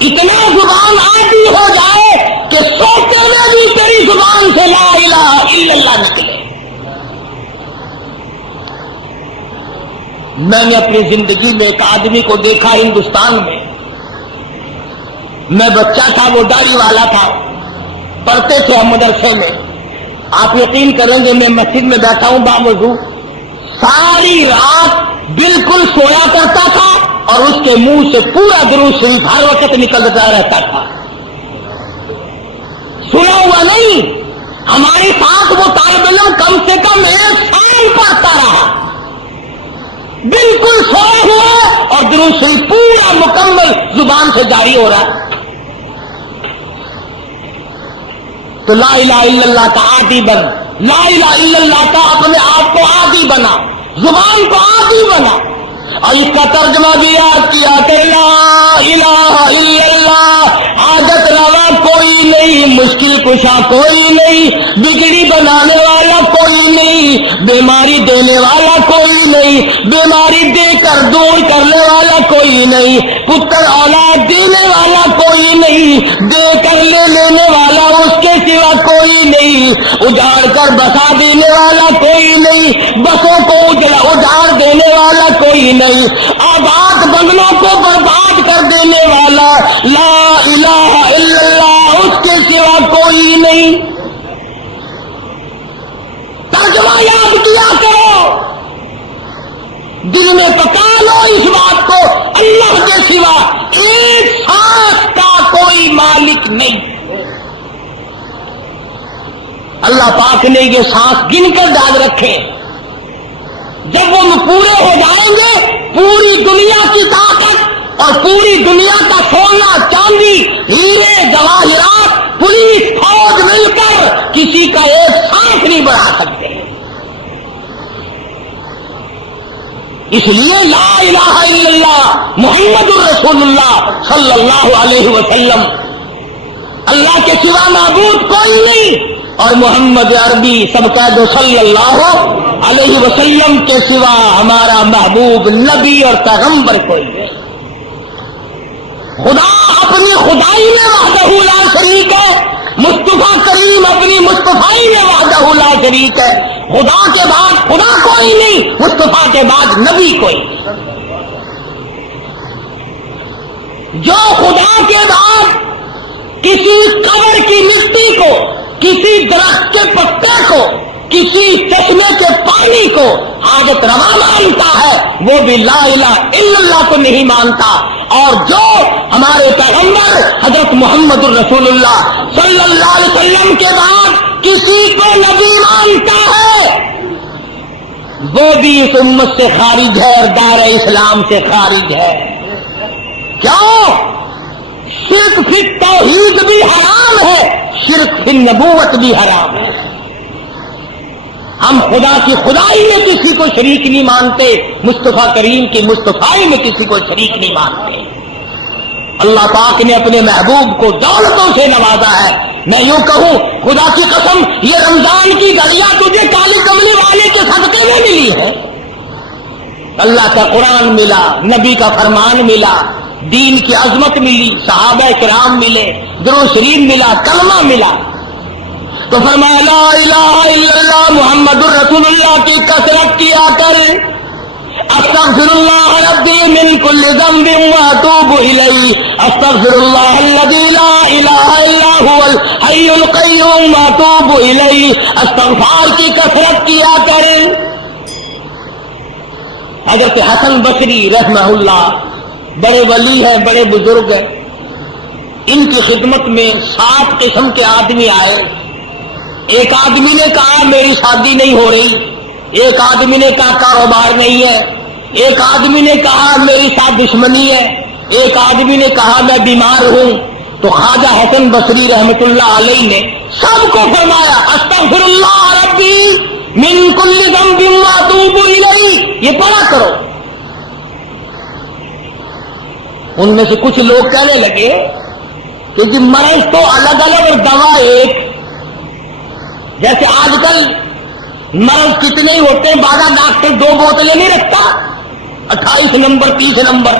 اتنا زبان عادی ہو جائے کہ سوچتے میں بھی تیری زبان سے لا الہ الا اللہ نکلے۔ میں نے اپنی زندگی میں ایک آدمی کو دیکھا ہندوستان میں بچہ تھا، وہ داڑھی والا تھا، پڑھتے تھے ہم مدرسے میں۔ آپ یقین کریں گے میں مسجد میں بیٹھا ہوں باوضو، ساری رات بالکل سویا کرتا تھا اور اس کے منہ سے پورا درود شریف ہر وقت نکلتا رہتا تھا، سنا ہوا نہیں۔ ہمارے ساتھ وہ طالب علم کم سے کم 1 سال پڑھتا رہا، بالکل سویا ہوا اور درود شریف پورا مکمل زبان سے جاری ہو رہا ہے۔ تو لا الہ الا اللہ کا عادی بن، لا الہ الا اللہ کا اپنے آپ کو عادی بنا، زبان کو عادی بنا، اور اس کا ترجمہ بھی یاد کیا کہ لا الہ الا اللہ، حاجت روا کوئی نہیں، مشکل کشا کوئی نہیں، بگڑی بنانے والا کوئی نہیں، بیماری دینے والا کوئی نہیں، بیماری دے کر دور کرنے والا کوئی نہیں، پتر اولاد دینے والا کوئی نہیں، دے کر لے لینے والا اس کے سوا کوئی نہیں، اجاڑ کر بسا دینے والا کوئی نہیں، بسوں کو اجاڑ دینے والا کوئی نہیں، آباد بنگلوں کو برباد کر دینے والا لا الہ الا اللہ اس کے سوا کوئی نہیں۔ ترجمہ یاد کیا کرو، دل میں پکا لو اس بات کو، اللہ کے سوا ایک سانس کا کوئی مالک نہیں۔ اللہ پاک نے یہ سانس گن کر ڈال رکھے، جب وہ پورے ہو جائیں گے پوری دنیا کی طاقت اور پوری دنیا کا سونا چاندی ہیرے جواہرات پولیس فوج مل کر کسی کا ایک سانس نہیں بڑھا سکتے۔ اس لیے لا الہ الا اللہ محمد الرسول اللہ صلی اللہ علیہ وسلم، اللہ کے سوا معبود کوئی نہیں، اور محمد عربی سب کہہ دو صلی اللہ علیہ وسلم کے سوا ہمارا محبوب نبی اور پیغمبر کوئی نہیں۔ خدا اپنی خدائی میں وحدہ لا شریک ہے، مصطفیٰ کریم اپنی مصطفائی میں وحدہ لا شریک ہے۔ خدا کے بعد خدا کوئی نہیں، مصطفیٰ کے بعد نبی کوئی نہیں۔ جو خدا کے بعد کسی قبر کی مٹی کو، کسی درخت کے پتے کو، کسی چشمے کے پانی کو حاجت روا مانتا ہے، وہ بھی لا الہ الا اللہ کو نہیں مانتا۔ اور جو ہمارے پیغمبر حضرت محمد الرسول اللہ صلی اللہ علیہ وسلم کے بعد کسی کو نبی مانتا ہے، وہ بھی اس امت سے خارج ہے اور دار اسلام سے خارج ہے۔ کیوں؟ شرک فی توحید بھی حرام ہے، شرک فی نبوت بھی حرام ہے۔ ہم خدا کی خدائی میں کسی کو شریک نہیں مانتے، مصطفیٰ کریم کی مصطفائی میں کسی کو شریک نہیں مانتے۔ اللہ پاک نے اپنے محبوب کو دولتوں سے نوازا ہے، میں یوں کہوں خدا کی قسم یہ رمضان کی گھڑیاں تجھے کالے کملی والے کے صدقے میں ملی ہے. اللہ کا قرآن ملا، نبی کا فرمان ملا، دین کی عظمت ملی، صحابہ کرام ملے، درود شریف ملا، کلمہ ملا. تو فرمایا لا الہ الا اللہ محمد الرسول اللہ کی کثرت کیا کر. استغفر اللہ ربی من کل ذنب واتوب الیہ، استغفر اللہ الذی لا الہ الا هو الحی القیوم واتوب الیہ. استغفار کی کثرت کیا کر. حضرت حسن بصری رحمہ اللہ بڑے ولی ہیں، بڑے بزرگ ہیں. ان کی خدمت میں 7 قسم کے آدمی آئے. ایک آدمی نے کہا میری شادی نہیں ہو رہی، ایک آدمی نے کہا کاروبار نہیں ہے، ایک آدمی نے کہا میری ساتھ دشمنی ہے، ایک آدمی نے کہا میں بیمار ہوں. تو خواجہ حسن بصری رحمت اللہ علیہ نے سب کو فرمایا استغفر اللہ ربی من کل ذنب واتوب الیہ، یہ پڑھا کرو. ان میں سے کچھ لوگ کہنے لگے کہ جی مرض تو الگ الگ اور دوا ایک. جیسے آج کل مرض کتنے ہی ہوتے ہیں، بعض ڈاکٹر 2 بوتلیں نہیں رکھتا، 28 نمبر 30 نمبر،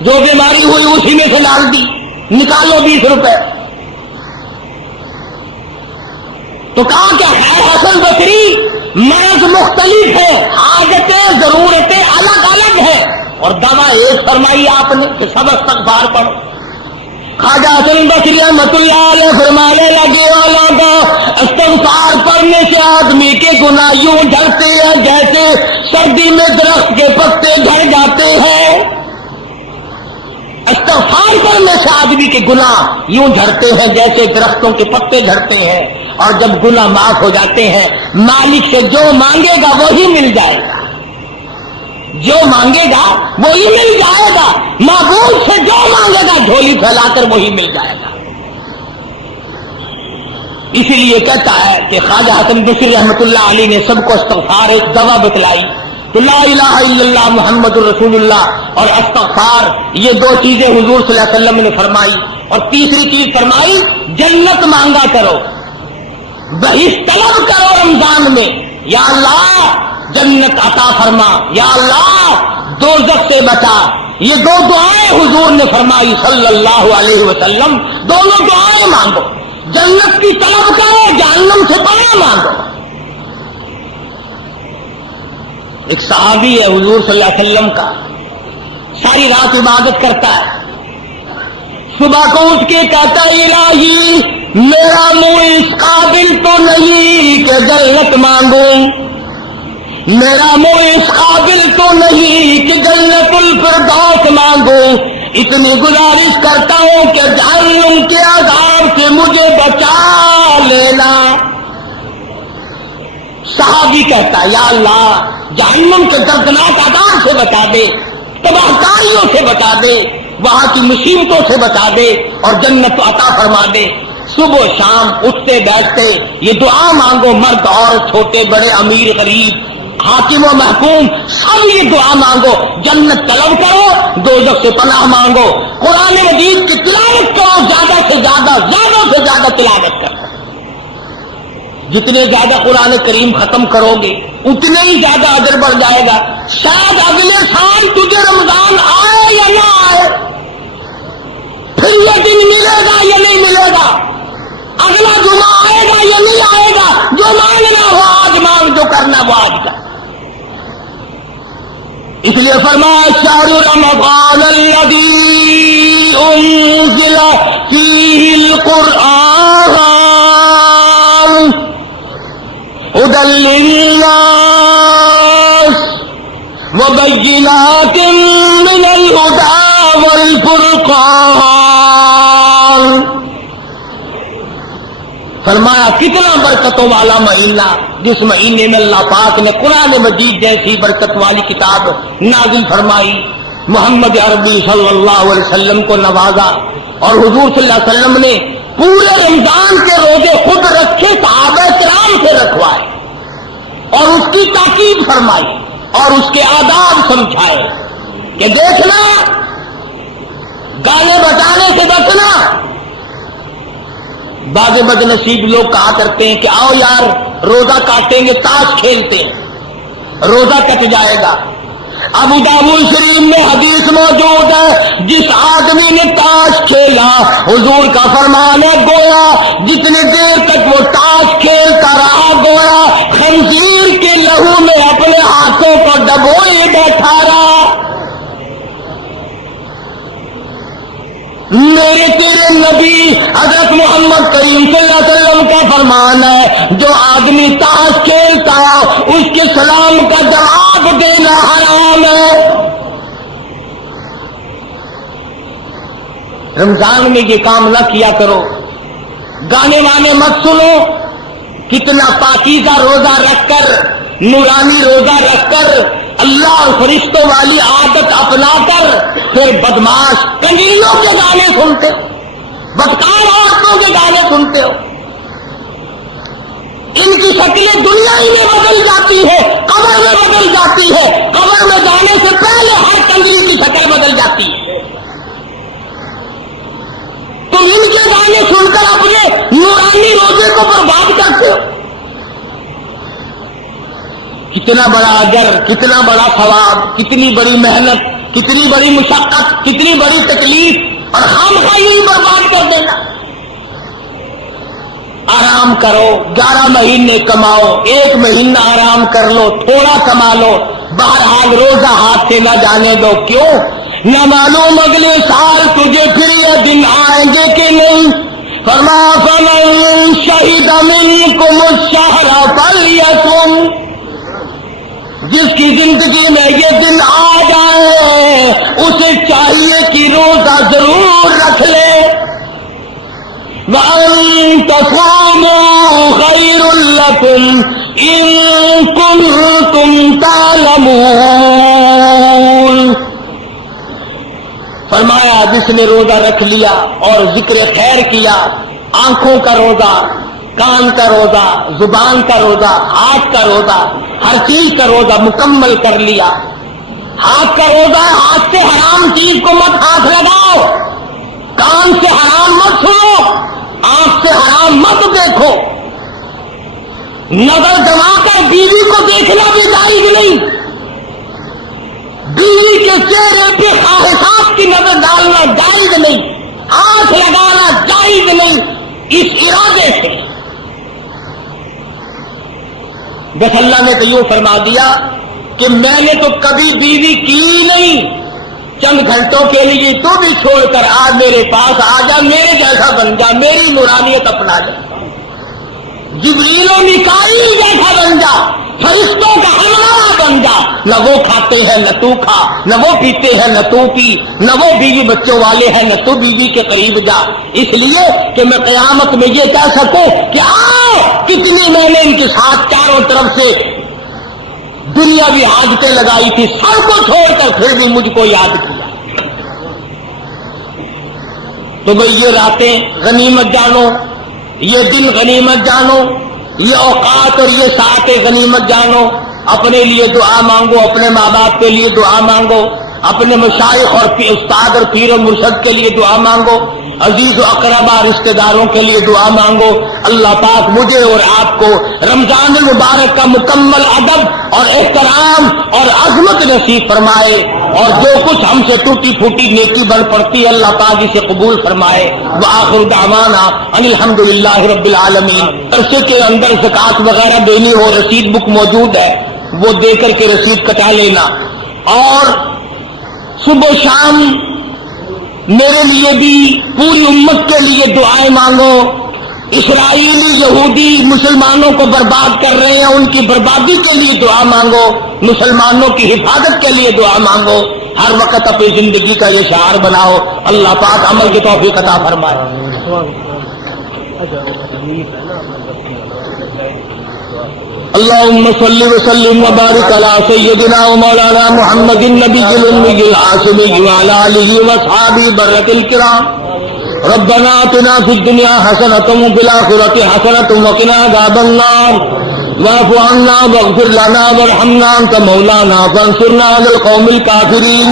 جو بیماری ہوئی اسی میں سے ڈال دی، نکالو 20 روپے. تو کہا کہ ہے حسن بصری مرض مختلف ہے، حاجتیں ضرورتیں الگ الگ ہیں، اور دوا ایک فرمائی آپ نے کہ سب استغفار پڑھو. خواجہ حسن بصری رحمۃ اللہ علیہ فرمانے لگے والوں کو استغفار پڑھنے سے آدمی کے گناہ یوں جھڑتے ہیں جیسے سردی میں درخت کے پتے جھڑ جاتے ہیں. استغفار پڑھنے سے آدمی کے گناہ یوں جھڑتے ہیں جیسے درختوں کے پتے جھڑتے ہیں. اور جب گناہ معاف ہو جاتے ہیں مالک سے جو مانگے گا وہی مل جائے گا، جو مانگے گا وہی مل جائے گا. معبود سے جو مانگے گا جھولی پھیلا کر وہی مل جائے گا. اسی لیے کہتا ہے کہ خواجہ حسن بصری رحمۃ اللہ علیہ نے سب کو استغفار ایک دوا بتلائی. تو لا الہ الا اللہ محمد الرسول اللہ اور استغفار یہ 2 چیزیں حضور صلی اللہ علیہ وسلم نے فرمائی. اور تیسری چیز فرمائی جنت مانگا کرو، بہشت طلب کرو رمضان میں. یا اللہ جنت عطا فرما، یا اللہ دوزخ سے بچا. یہ 2 دعائیں حضور نے فرمائی صلی اللہ علیہ وسلم. دونوں دعائیں مانگو، جنت کی طلب کرو، جہنم سے پناہ مانگو. ایک صحابی ہے حضور صلی اللہ علیہ وسلم کا، ساری رات عبادت کرتا ہے. صبح کو اٹھ کے کہتا ہے الہی میرا منہ اس قابل تو نہیں کہ جنت مانگوں، میرا منہ اس قابل تو نہیں کہ جنت الفردوس مانگوں. اتنی گزارش کرتا ہوں کہ جہنم کے عذاب سے مجھے بچا لینا. صحابی کہتا یا اللہ جہنم کے دردناک عذاب سے بچا دے، تباہ کاریوں سے بچا دے، وہاں کی مصیبتوں سے بچا دے اور جنت عطا فرما دے. صبح شام اٹھتے بیٹھتے یہ دعا مانگو، مرد اور چھوٹے بڑے امیر غریب حاکم و محکوم سب یہ دعا مانگو. جنت طلب کرو، دوزخ سے پناہ مانگو. قرآن مجید کی تلاوت کرو، زیادہ سے زیادہ تلاوت کرو. جتنے زیادہ قرآن کریم ختم کرو گے اتنے ہی زیادہ اجر بڑھ جائے گا. شاید اگلے سال تجھے رمضان آئے یا نہ آئے، پھر یہ دن ملے گا یا نہیں ملے گا، اگلا جمعہ آئے گا یا نہیں آئے گا. جو مانگنا ہو آج مانگ، جو کرنا وہ آج کر. اس لیے فرمایا شہر رمضان الذی انزل فیہ القرآن ہدی للناس وبینات من الہدی والفرقان. فرمایا کتنا برکتوں والا مہینہ، جس مہینے میں اللہ پاک نے قرآن مجید جیسی برکت والی کتاب نازل فرمائی، محمد عربی صلی اللہ علیہ وسلم کو نوازا، اور حضور صلی اللہ علیہ وسلم نے پورے رمضان کے روزے خود رکھے، صحابہ کرام سے رکھوائے اور اس کی تاکید فرمائی اور اس کے آداب سمجھائے کہ دیکھنا، گانے بجانے سے بچنا، بعض بد نصیب لوگ کہا کرتے ہیں کہ آؤ یار روزہ کاٹیں گے، تاش کھیلتے ہیں، روزہ کٹ جائے گا۔ ابو داؤد شریف میں حدیث موجود ہے، جس آدمی نے تاش کھیلا، حضور کا فرمان ہے گویا جتنی دیر تک وہ تاش کھیلتا رہا گویا خنزیر کے لہو میں اپنے ہاتھوں کو ڈبوئے بیٹھا رہا۔ میرے تیرے نبی حضرت محمد کریم صلی اللہ علیہ وسلم کا فرمان ہے، جو آدمی تاش کھیلتا اس کے سلام کا جواب دینا حرام ہے۔ رمضان میں یہ کام نہ کیا کرو، گانے وانے مت سنو۔ کتنا پاکیزہ روزہ رکھ کر، نورانی روزہ رکھ کر، اللہ اور فرشتوں والی عادت اپنا کر پھر بدماش کنجریوں کے گانے سنتے ہو، بدکار عورتوں کے گانے سنتے ہو۔ ان کی شکلیں دنیا ہی میں بدل جاتی ہے، قبر میں بدل جاتی ہے، قبر میں جانے سے پہلے ہر کنجری کی شکل بدل جاتی ہے۔ تم ان کے گانے سن کر اپنے نورانی روزے کو برباد کرتے ہو۔ کتنا بڑا اجر، کتنا بڑا ثواب، کتنی بڑی محنت، کتنی بڑی مشقت، کتنی بڑی تکلیف، اور خامخواہ یوں برباد کر دینا۔ آرام کرو، 11 مہینے کماؤ، 1 مہینہ آرام کر لو، تھوڑا کما لو، بہرحال روزہ ہاتھ سے نہ جانے دو۔ کیوں؟ نہ معلوم اگلے سال تجھے پھر یہ دن آئیں گے کہ نہیں۔ فرمایا فمن شہد منکم الشہر فلیصم، جس کی زندگی میں یہ دن آ جائے اسے چاہیے کہ روزہ ضرور رکھ لے۔ وَأَن تَصُومُوا خَيْرٌ لَكُمْ إِن كُنتُمْ تَعْلَمُونَ۔ فرمایا جس نے روزہ رکھ لیا اور ذکر خیر کیا، آنکھوں کا روزہ، کان کا روزہ، زبان کا روزہ، ہاتھ کا روزہ، ہر چیز کا روزہ مکمل کر لیا۔ ہاتھ کا روزہ ہے، ہاتھ سے حرام چیز کو مت ہاتھ لگاؤ، کان سے حرام مت سنو، آنکھ سے حرام مت دیکھو، نظر جما کر بیوی کو دیکھنا بھی جائز نہیں، بیوی کے چہرے پہ خواہشات کی نظر ڈالنا جائز نہیں، آنکھ لگانا جائز نہیں، اس ارادے سے۔ بس اللہ نے تو یوں فرما دیا کہ میں نے تو کبھی بیوی کی نہیں، چند گھنٹوں کے لیے تو بھی چھوڑ کر آج میرے پاس آ جا، میرے جیسا بن جا، میری نورانیت اپنا جا، جبریل و میکائیل جیسا بن جا، فرشتوں کا ہمراہ بن جا۔ نہ وہ کھاتے ہیں نہ تو کھا، نہ وہ پیتے ہیں نہ تو پی، نہ وہ بیوی بچوں والے ہیں نہ تو بیوی کے قریب جا، اس لیے کہ میں قیامت میں یہ کہہ سکوں کہ آؤ کتنی میں نے ان کے ساتھ چاروں طرف سے دنیاوی عادتیں لگائی تھی، سب کو چھوڑ کر پھر بھی مجھ کو یاد کیا۔ تو بھئی یہ راتیں غنیمت جانو، یہ دن غنیمت جانو، یہ اوقات اور یہ ساعتیں غنیمت جانو، اپنے لیے دعا مانگو، اپنے ماں باپ کے لیے دعا مانگو، اپنے مشائخ اور استاد اور پیر و مرشد کے لیے دعا مانگو، عزیز و اقربا رشتہ داروں کے لیے دعا مانگو۔ اللہ پاک مجھے اور آپ کو رمضان المبارک کا مکمل ادب اور احترام اور عظمت نصیب فرمائے، اور جو کچھ ہم سے ٹوٹی پھوٹی نیکی بن پڑتی ہے اللہ پاک اسے قبول فرمائے۔ وآخر دعوانا ان الحمدللہ رب العالمین۔ عرصے کے اندر زکوٰۃ وغیرہ دینی ہو، رسید بک موجود ہے، وہ دے کر کے رسید کٹا لینا، اور صبح و شام میرے لیے بھی پوری امت کے لیے دعائیں مانگو۔ اسرائیلی یہودی مسلمانوں کو برباد کر رہے ہیں، ان کی بربادی کے لیے دعا مانگو، مسلمانوں کی حفاظت کے لیے دعا مانگو، ہر وقت اپنی زندگی کا یہ شعار بناؤ۔ اللہ پاک عمل کی توفیق عطا فرمائے۔ اللهم صل وسلم وبارك على سيدنا ومولانا محمد النبي الأمي العاصمي وعلى آله وأصحابه برة الكرام۔ ربنا آتنا في الدنيا حسنة وفي الآخرة حسنة وقنا عذاب النار، واعف عنا واغفر لنا وارحمنا أنت مولانا فانصرنا على القوم الكافرين۔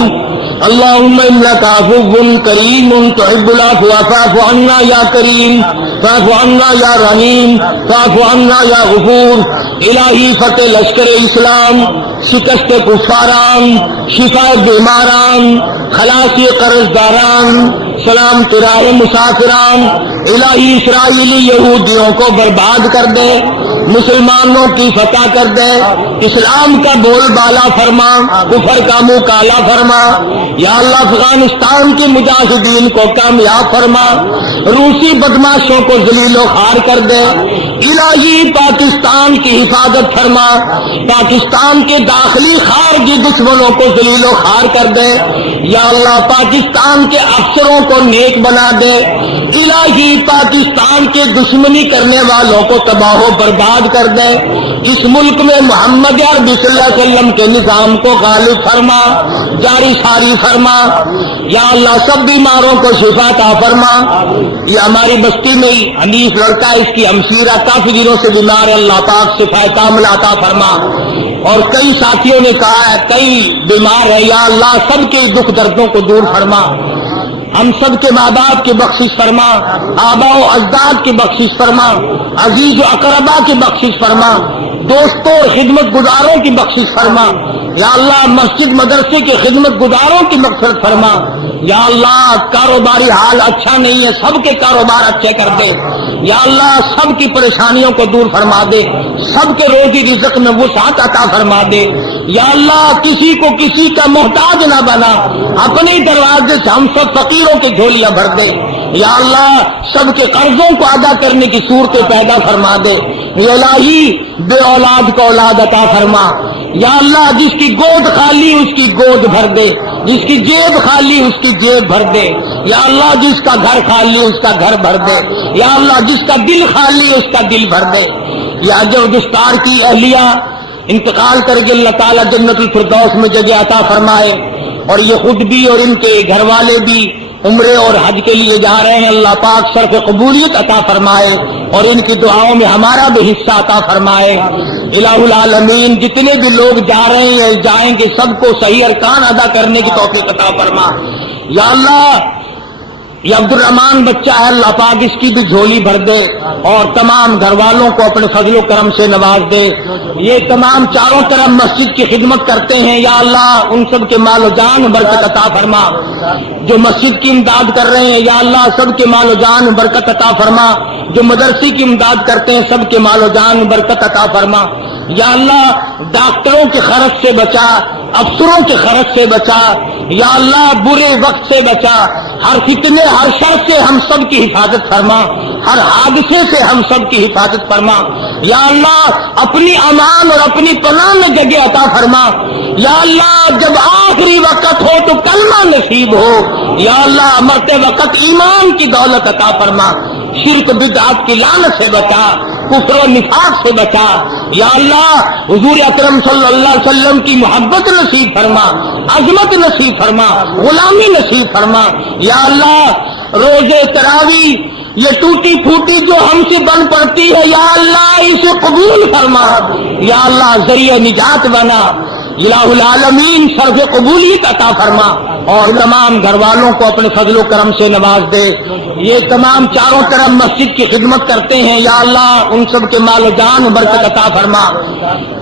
اللهم انك عفو کریم تحب العفو فاعف عنا یا کریم فاعف عنا یا رحیم فاعف عنا یا غفور۔ الہی فتح لشکر اسلام، شکست کفاران، شفا بیماران، خلاصی قرضداران، سلام راہ مسافران، الہی اسرائیلی یہودیوں کو برباد کر دے، مسلمانوں کی فتح کر دے، اسلام کا بول بالا فرما، کفر کا منہ کالا فرما۔ یا اللہ افغانستان کے مجاہدین کو کامیاب فرما، روسی بدماشوں کو ذلیل و خوار کر دے۔ الہی پاکستان کی حفاظت فرما، پاکستان کے داخلی خارجی دشمنوں کو ذلیل و خوار کر دے۔ یا اللہ پاکستان کے افسروں کو نیک بنا دے۔ الہی پاکستان کے دشمنی کرنے والوں کو تباہ و برباد کر دے۔ اس ملک میں محمد عربی صلی اللہ علیہ وسلم کے نظام کو غالب فرما، جاری ساری فرما۔ یا اللہ سب بیماروں کو شفا عطا فرما۔ یہ ہماری بستی میں ہی حنیف لڑکا ہے، اس کی ہمشیرہ کافی دنوں سے بیمار ہے، اللہ پاک شفا کاملہ عطا فرما۔ اور کئی ساتھیوں نے کہا ہے کئی بیمار ہے، یا اللہ سب کے دکھ دردوں کو دور فرما۔ ہم سب کے ماں باپ کی بخشش فرما، آباء و اجداد کی بخشش فرما، عزیز و اقربا کی بخشش فرما، دوستوں اور خدمت گزاروں کی بخشش فرما۔ یا اللہ مسجد مدرسے کے خدمت گزاروں کی مغفرت فرما۔ یا اللہ کاروباری حال اچھا نہیں ہے، سب کے کاروبار اچھے کر دے۔ یا اللہ سب کی پریشانیوں کو دور فرما دے، سب کے روزی رزق میں وسعت عطا فرما دے۔ یا اللہ کسی کو کسی کا محتاج نہ بنا، اپنے دروازے سے ہم سب فقیروں کی جھولیاں بھر دے۔ یا اللہ سب کے قرضوں کو ادا کرنے کی صورتیں پیدا فرما دے۔ یا الہی بے اولاد کو اولاد عطا فرما۔ یا اللہ جس کی گود خالی اس کی گود بھر دے، جس کی جیب خالی اس کی جیب بھر دے۔ یا اللہ جس کا گھر خالی اس کا گھر بھر دے۔ یا اللہ جس کا دل خالی اس کا دل بھر دے۔ یا جو دستار کی اہلیہ انتقال کر کے اللہ تعالیٰ جنت الفردوس میں جگہ عطا فرمائے، اور یہ خود بھی اور ان کے گھر والے بھی عمرے اور حج کے لیے جا رہے ہیں، اللہ پاک شرف قبولیت عطا فرمائے اور ان کی دعاؤں میں ہمارا بھی حصہ عطا فرمائے۔ الہ العالمین جتنے بھی لوگ جا رہے ہیں جائیں گے سب کو صحیح ارکان ادا کرنے کی توفیق عطا فرما۔ یا اللہ یہ عبد الرحمان بچہ ہے، اللہ پاک اس کی بھی جھولی بھر دے اور تمام گھر والوں کو اپنے فضل و کرم سے نواز دے۔ یہ تمام چاروں طرف مسجد کی خدمت کرتے ہیں، یا اللہ ان سب کے مال و جان برکت عطا فرما۔ جو مسجد کی امداد کر رہے ہیں یا اللہ سب کے مال و جان برکت عطا فرما۔ جو مدرسے کی امداد کرتے ہیں سب کے مال و جان برکت عطا فرما۔ یا اللہ ڈاکٹروں کے خرچ سے بچا، افسروں کے خرچ سے بچا۔ یا اللہ برے وقت سے بچا، ہر فتنے ہر شر سے ہم سب کی حفاظت فرما، ہر حادثے سے ہم سب کی حفاظت فرما۔ یا اللہ اپنی امان اور اپنی پناہ میں جگہ عطا فرما۔ یا اللہ جب آخری وقت ہو تو کلمہ نصیب ہو۔ یا اللہ مرتے وقت ایمان کی دولت عطا فرما، شرک بدعت کی لعنت سے بچا، کفر و نفاق سے بچا۔ یا اللہ حضور اکرم صلی اللہ علیہ وسلم کی محبت نصیب فرما، عظمت نصیب فرما، غلامی نصیب فرما۔ یا اللہ روزے تراویح یہ ٹوٹی پھوٹی جو ہم سے بن پڑتی ہے یا اللہ اسے قبول فرما۔ یا اللہ ذریعہ نجات بنا۔ الہ العالمین شرف قبولیت عطا فرما اور تمام گھر والوں کو اپنے فضل و کرم سے نواز دے۔ یہ تمام چاروں طرف مسجد کی خدمت کرتے ہیں یا اللہ ان سب کے مال و جان برکت عطا فرما۔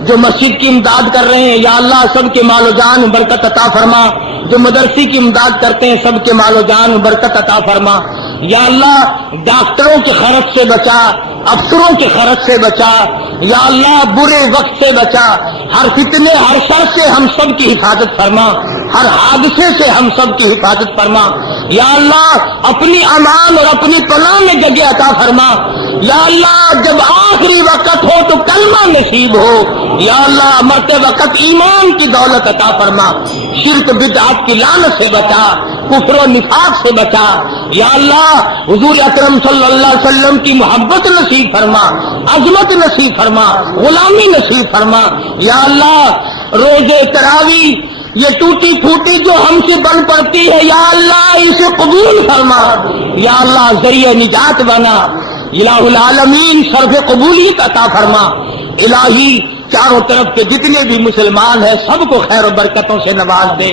جو مسجد کی امداد کر رہے ہیں یا اللہ سب کے مال و جان برکت عطا فرما۔ جو مدرسے کی امداد کرتے ہیں سب کے مال و جان برکت عطا فرما۔ یا اللہ ڈاکٹروں کے خرچ سے بچا، افسروں کے خرچ سے بچا۔ یا اللہ برے وقت سے بچا، ہر فتنے ہر شر سے ہم سب کی حفاظت فرما، ہر حادثے سے ہم سب کی حفاظت فرما۔ یا اللہ اپنی امان اور اپنی پناہ میں جگہ عطا فرما۔ یا اللہ جب آخری وقت ہو تو کلمہ نصیب ہو۔ یا اللہ مرتے وقت ایمان کی دولت عطا فرما، شرک بدعت کی لعنت سے بچا، کفر و نفاق سے بچا۔ یا اللہ حضور اکرم صلی اللہ علیہ وسلم کی محبت نصیب فرما، عظمت نصیب فرما، غلامی نصیب فرما۔ یا اللہ روزے تراویح یہ ٹوٹی پھوٹی جو ہم سے بن پڑتی ہے یا اللہ اسے قبول فرما۔ یا اللہ ذریعہ نجات بنا۔ الہ العالمین شرف قبولیت عطا فرما۔ الہی چاروں طرف کے جتنے بھی مسلمان ہیں سب کو خیر و برکتوں سے نواز دے۔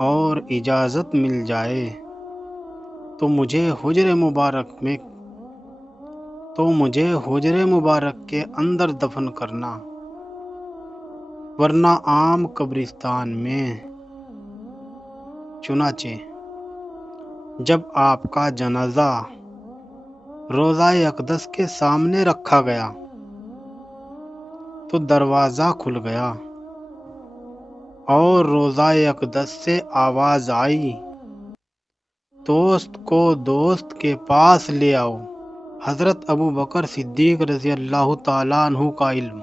اور اجازت مل جائے تو مجھے حجر مبارک کے اندر دفن کرنا، ورنہ عام قبرستان میں۔ چنانچہ جب آپ کا جنازہ روضہ اقدس کے سامنے رکھا گیا تو دروازہ کھل گیا اور روضہ اقدس سے آواز آئی، دوست کو دوست کے پاس لے آؤ۔ حضرت ابو بکر صدیق رضی اللہ تعالیٰ عنہ کا علم۔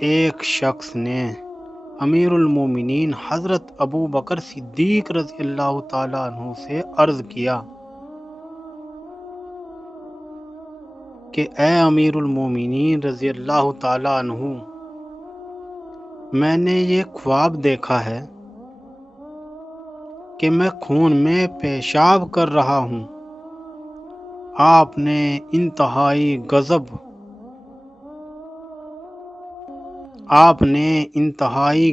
ایک شخص نے امیر المومنین حضرت ابو بکر صدیق رضی اللہ تعالیٰ عنہ سے عرض کیا کہ اے امیر المومنین رضی اللہ تعالیٰ عنہ، میں نے یہ خواب دیکھا ہے کہ میں خون میں پیشاب کر رہا ہوں۔ آپ نے انتہائی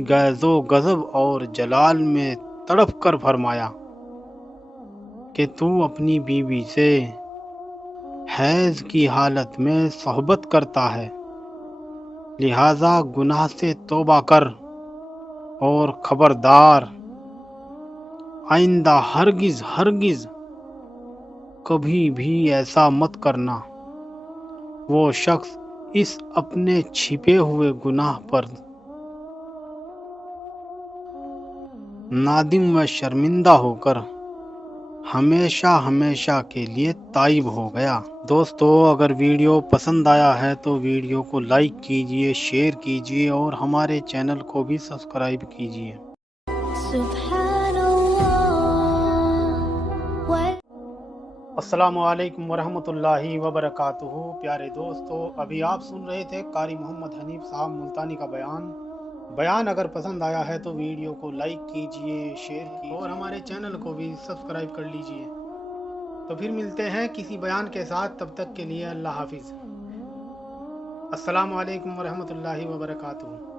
غیظ و غضب اور جلال میں تڑپ کر فرمایا کہ تو اپنی بیوی سے حیض کی حالت میں صحبت کرتا ہے، لہذا گناہ سے توبہ کر اور خبردار، آئندہ ہرگز کبھی بھی ایسا مت کرنا۔ وہ شخص اس اپنے چھپے ہوئے گناہ پر نادم و شرمندہ ہو کر ہمیشہ کے لیے تائب ہو گیا۔ دوستو، اگر ویڈیو پسند آیا ہے تو ویڈیو کو لائک کیجئے، شیئر کیجئے اور ہمارے چینل کو بھی سبسکرائب کیجئے۔ السلام علیکم ورحمۃ اللہ وبرکاتہ۔ پیارے دوستو، ابھی آپ سن رہے تھے قاری محمد حنیف صاحب ملتانی کا بیان اگر پسند آیا ہے تو ویڈیو کو لائک کیجئے، شیئر کیجئے اور ہمارے چینل کو بھی سبسکرائب کر لیجئے۔ تو پھر ملتے ہیں کسی بیان کے ساتھ، تب تک کے لیے اللہ حافظ۔ السلام علیکم ورحمۃ اللہ وبرکاتہ۔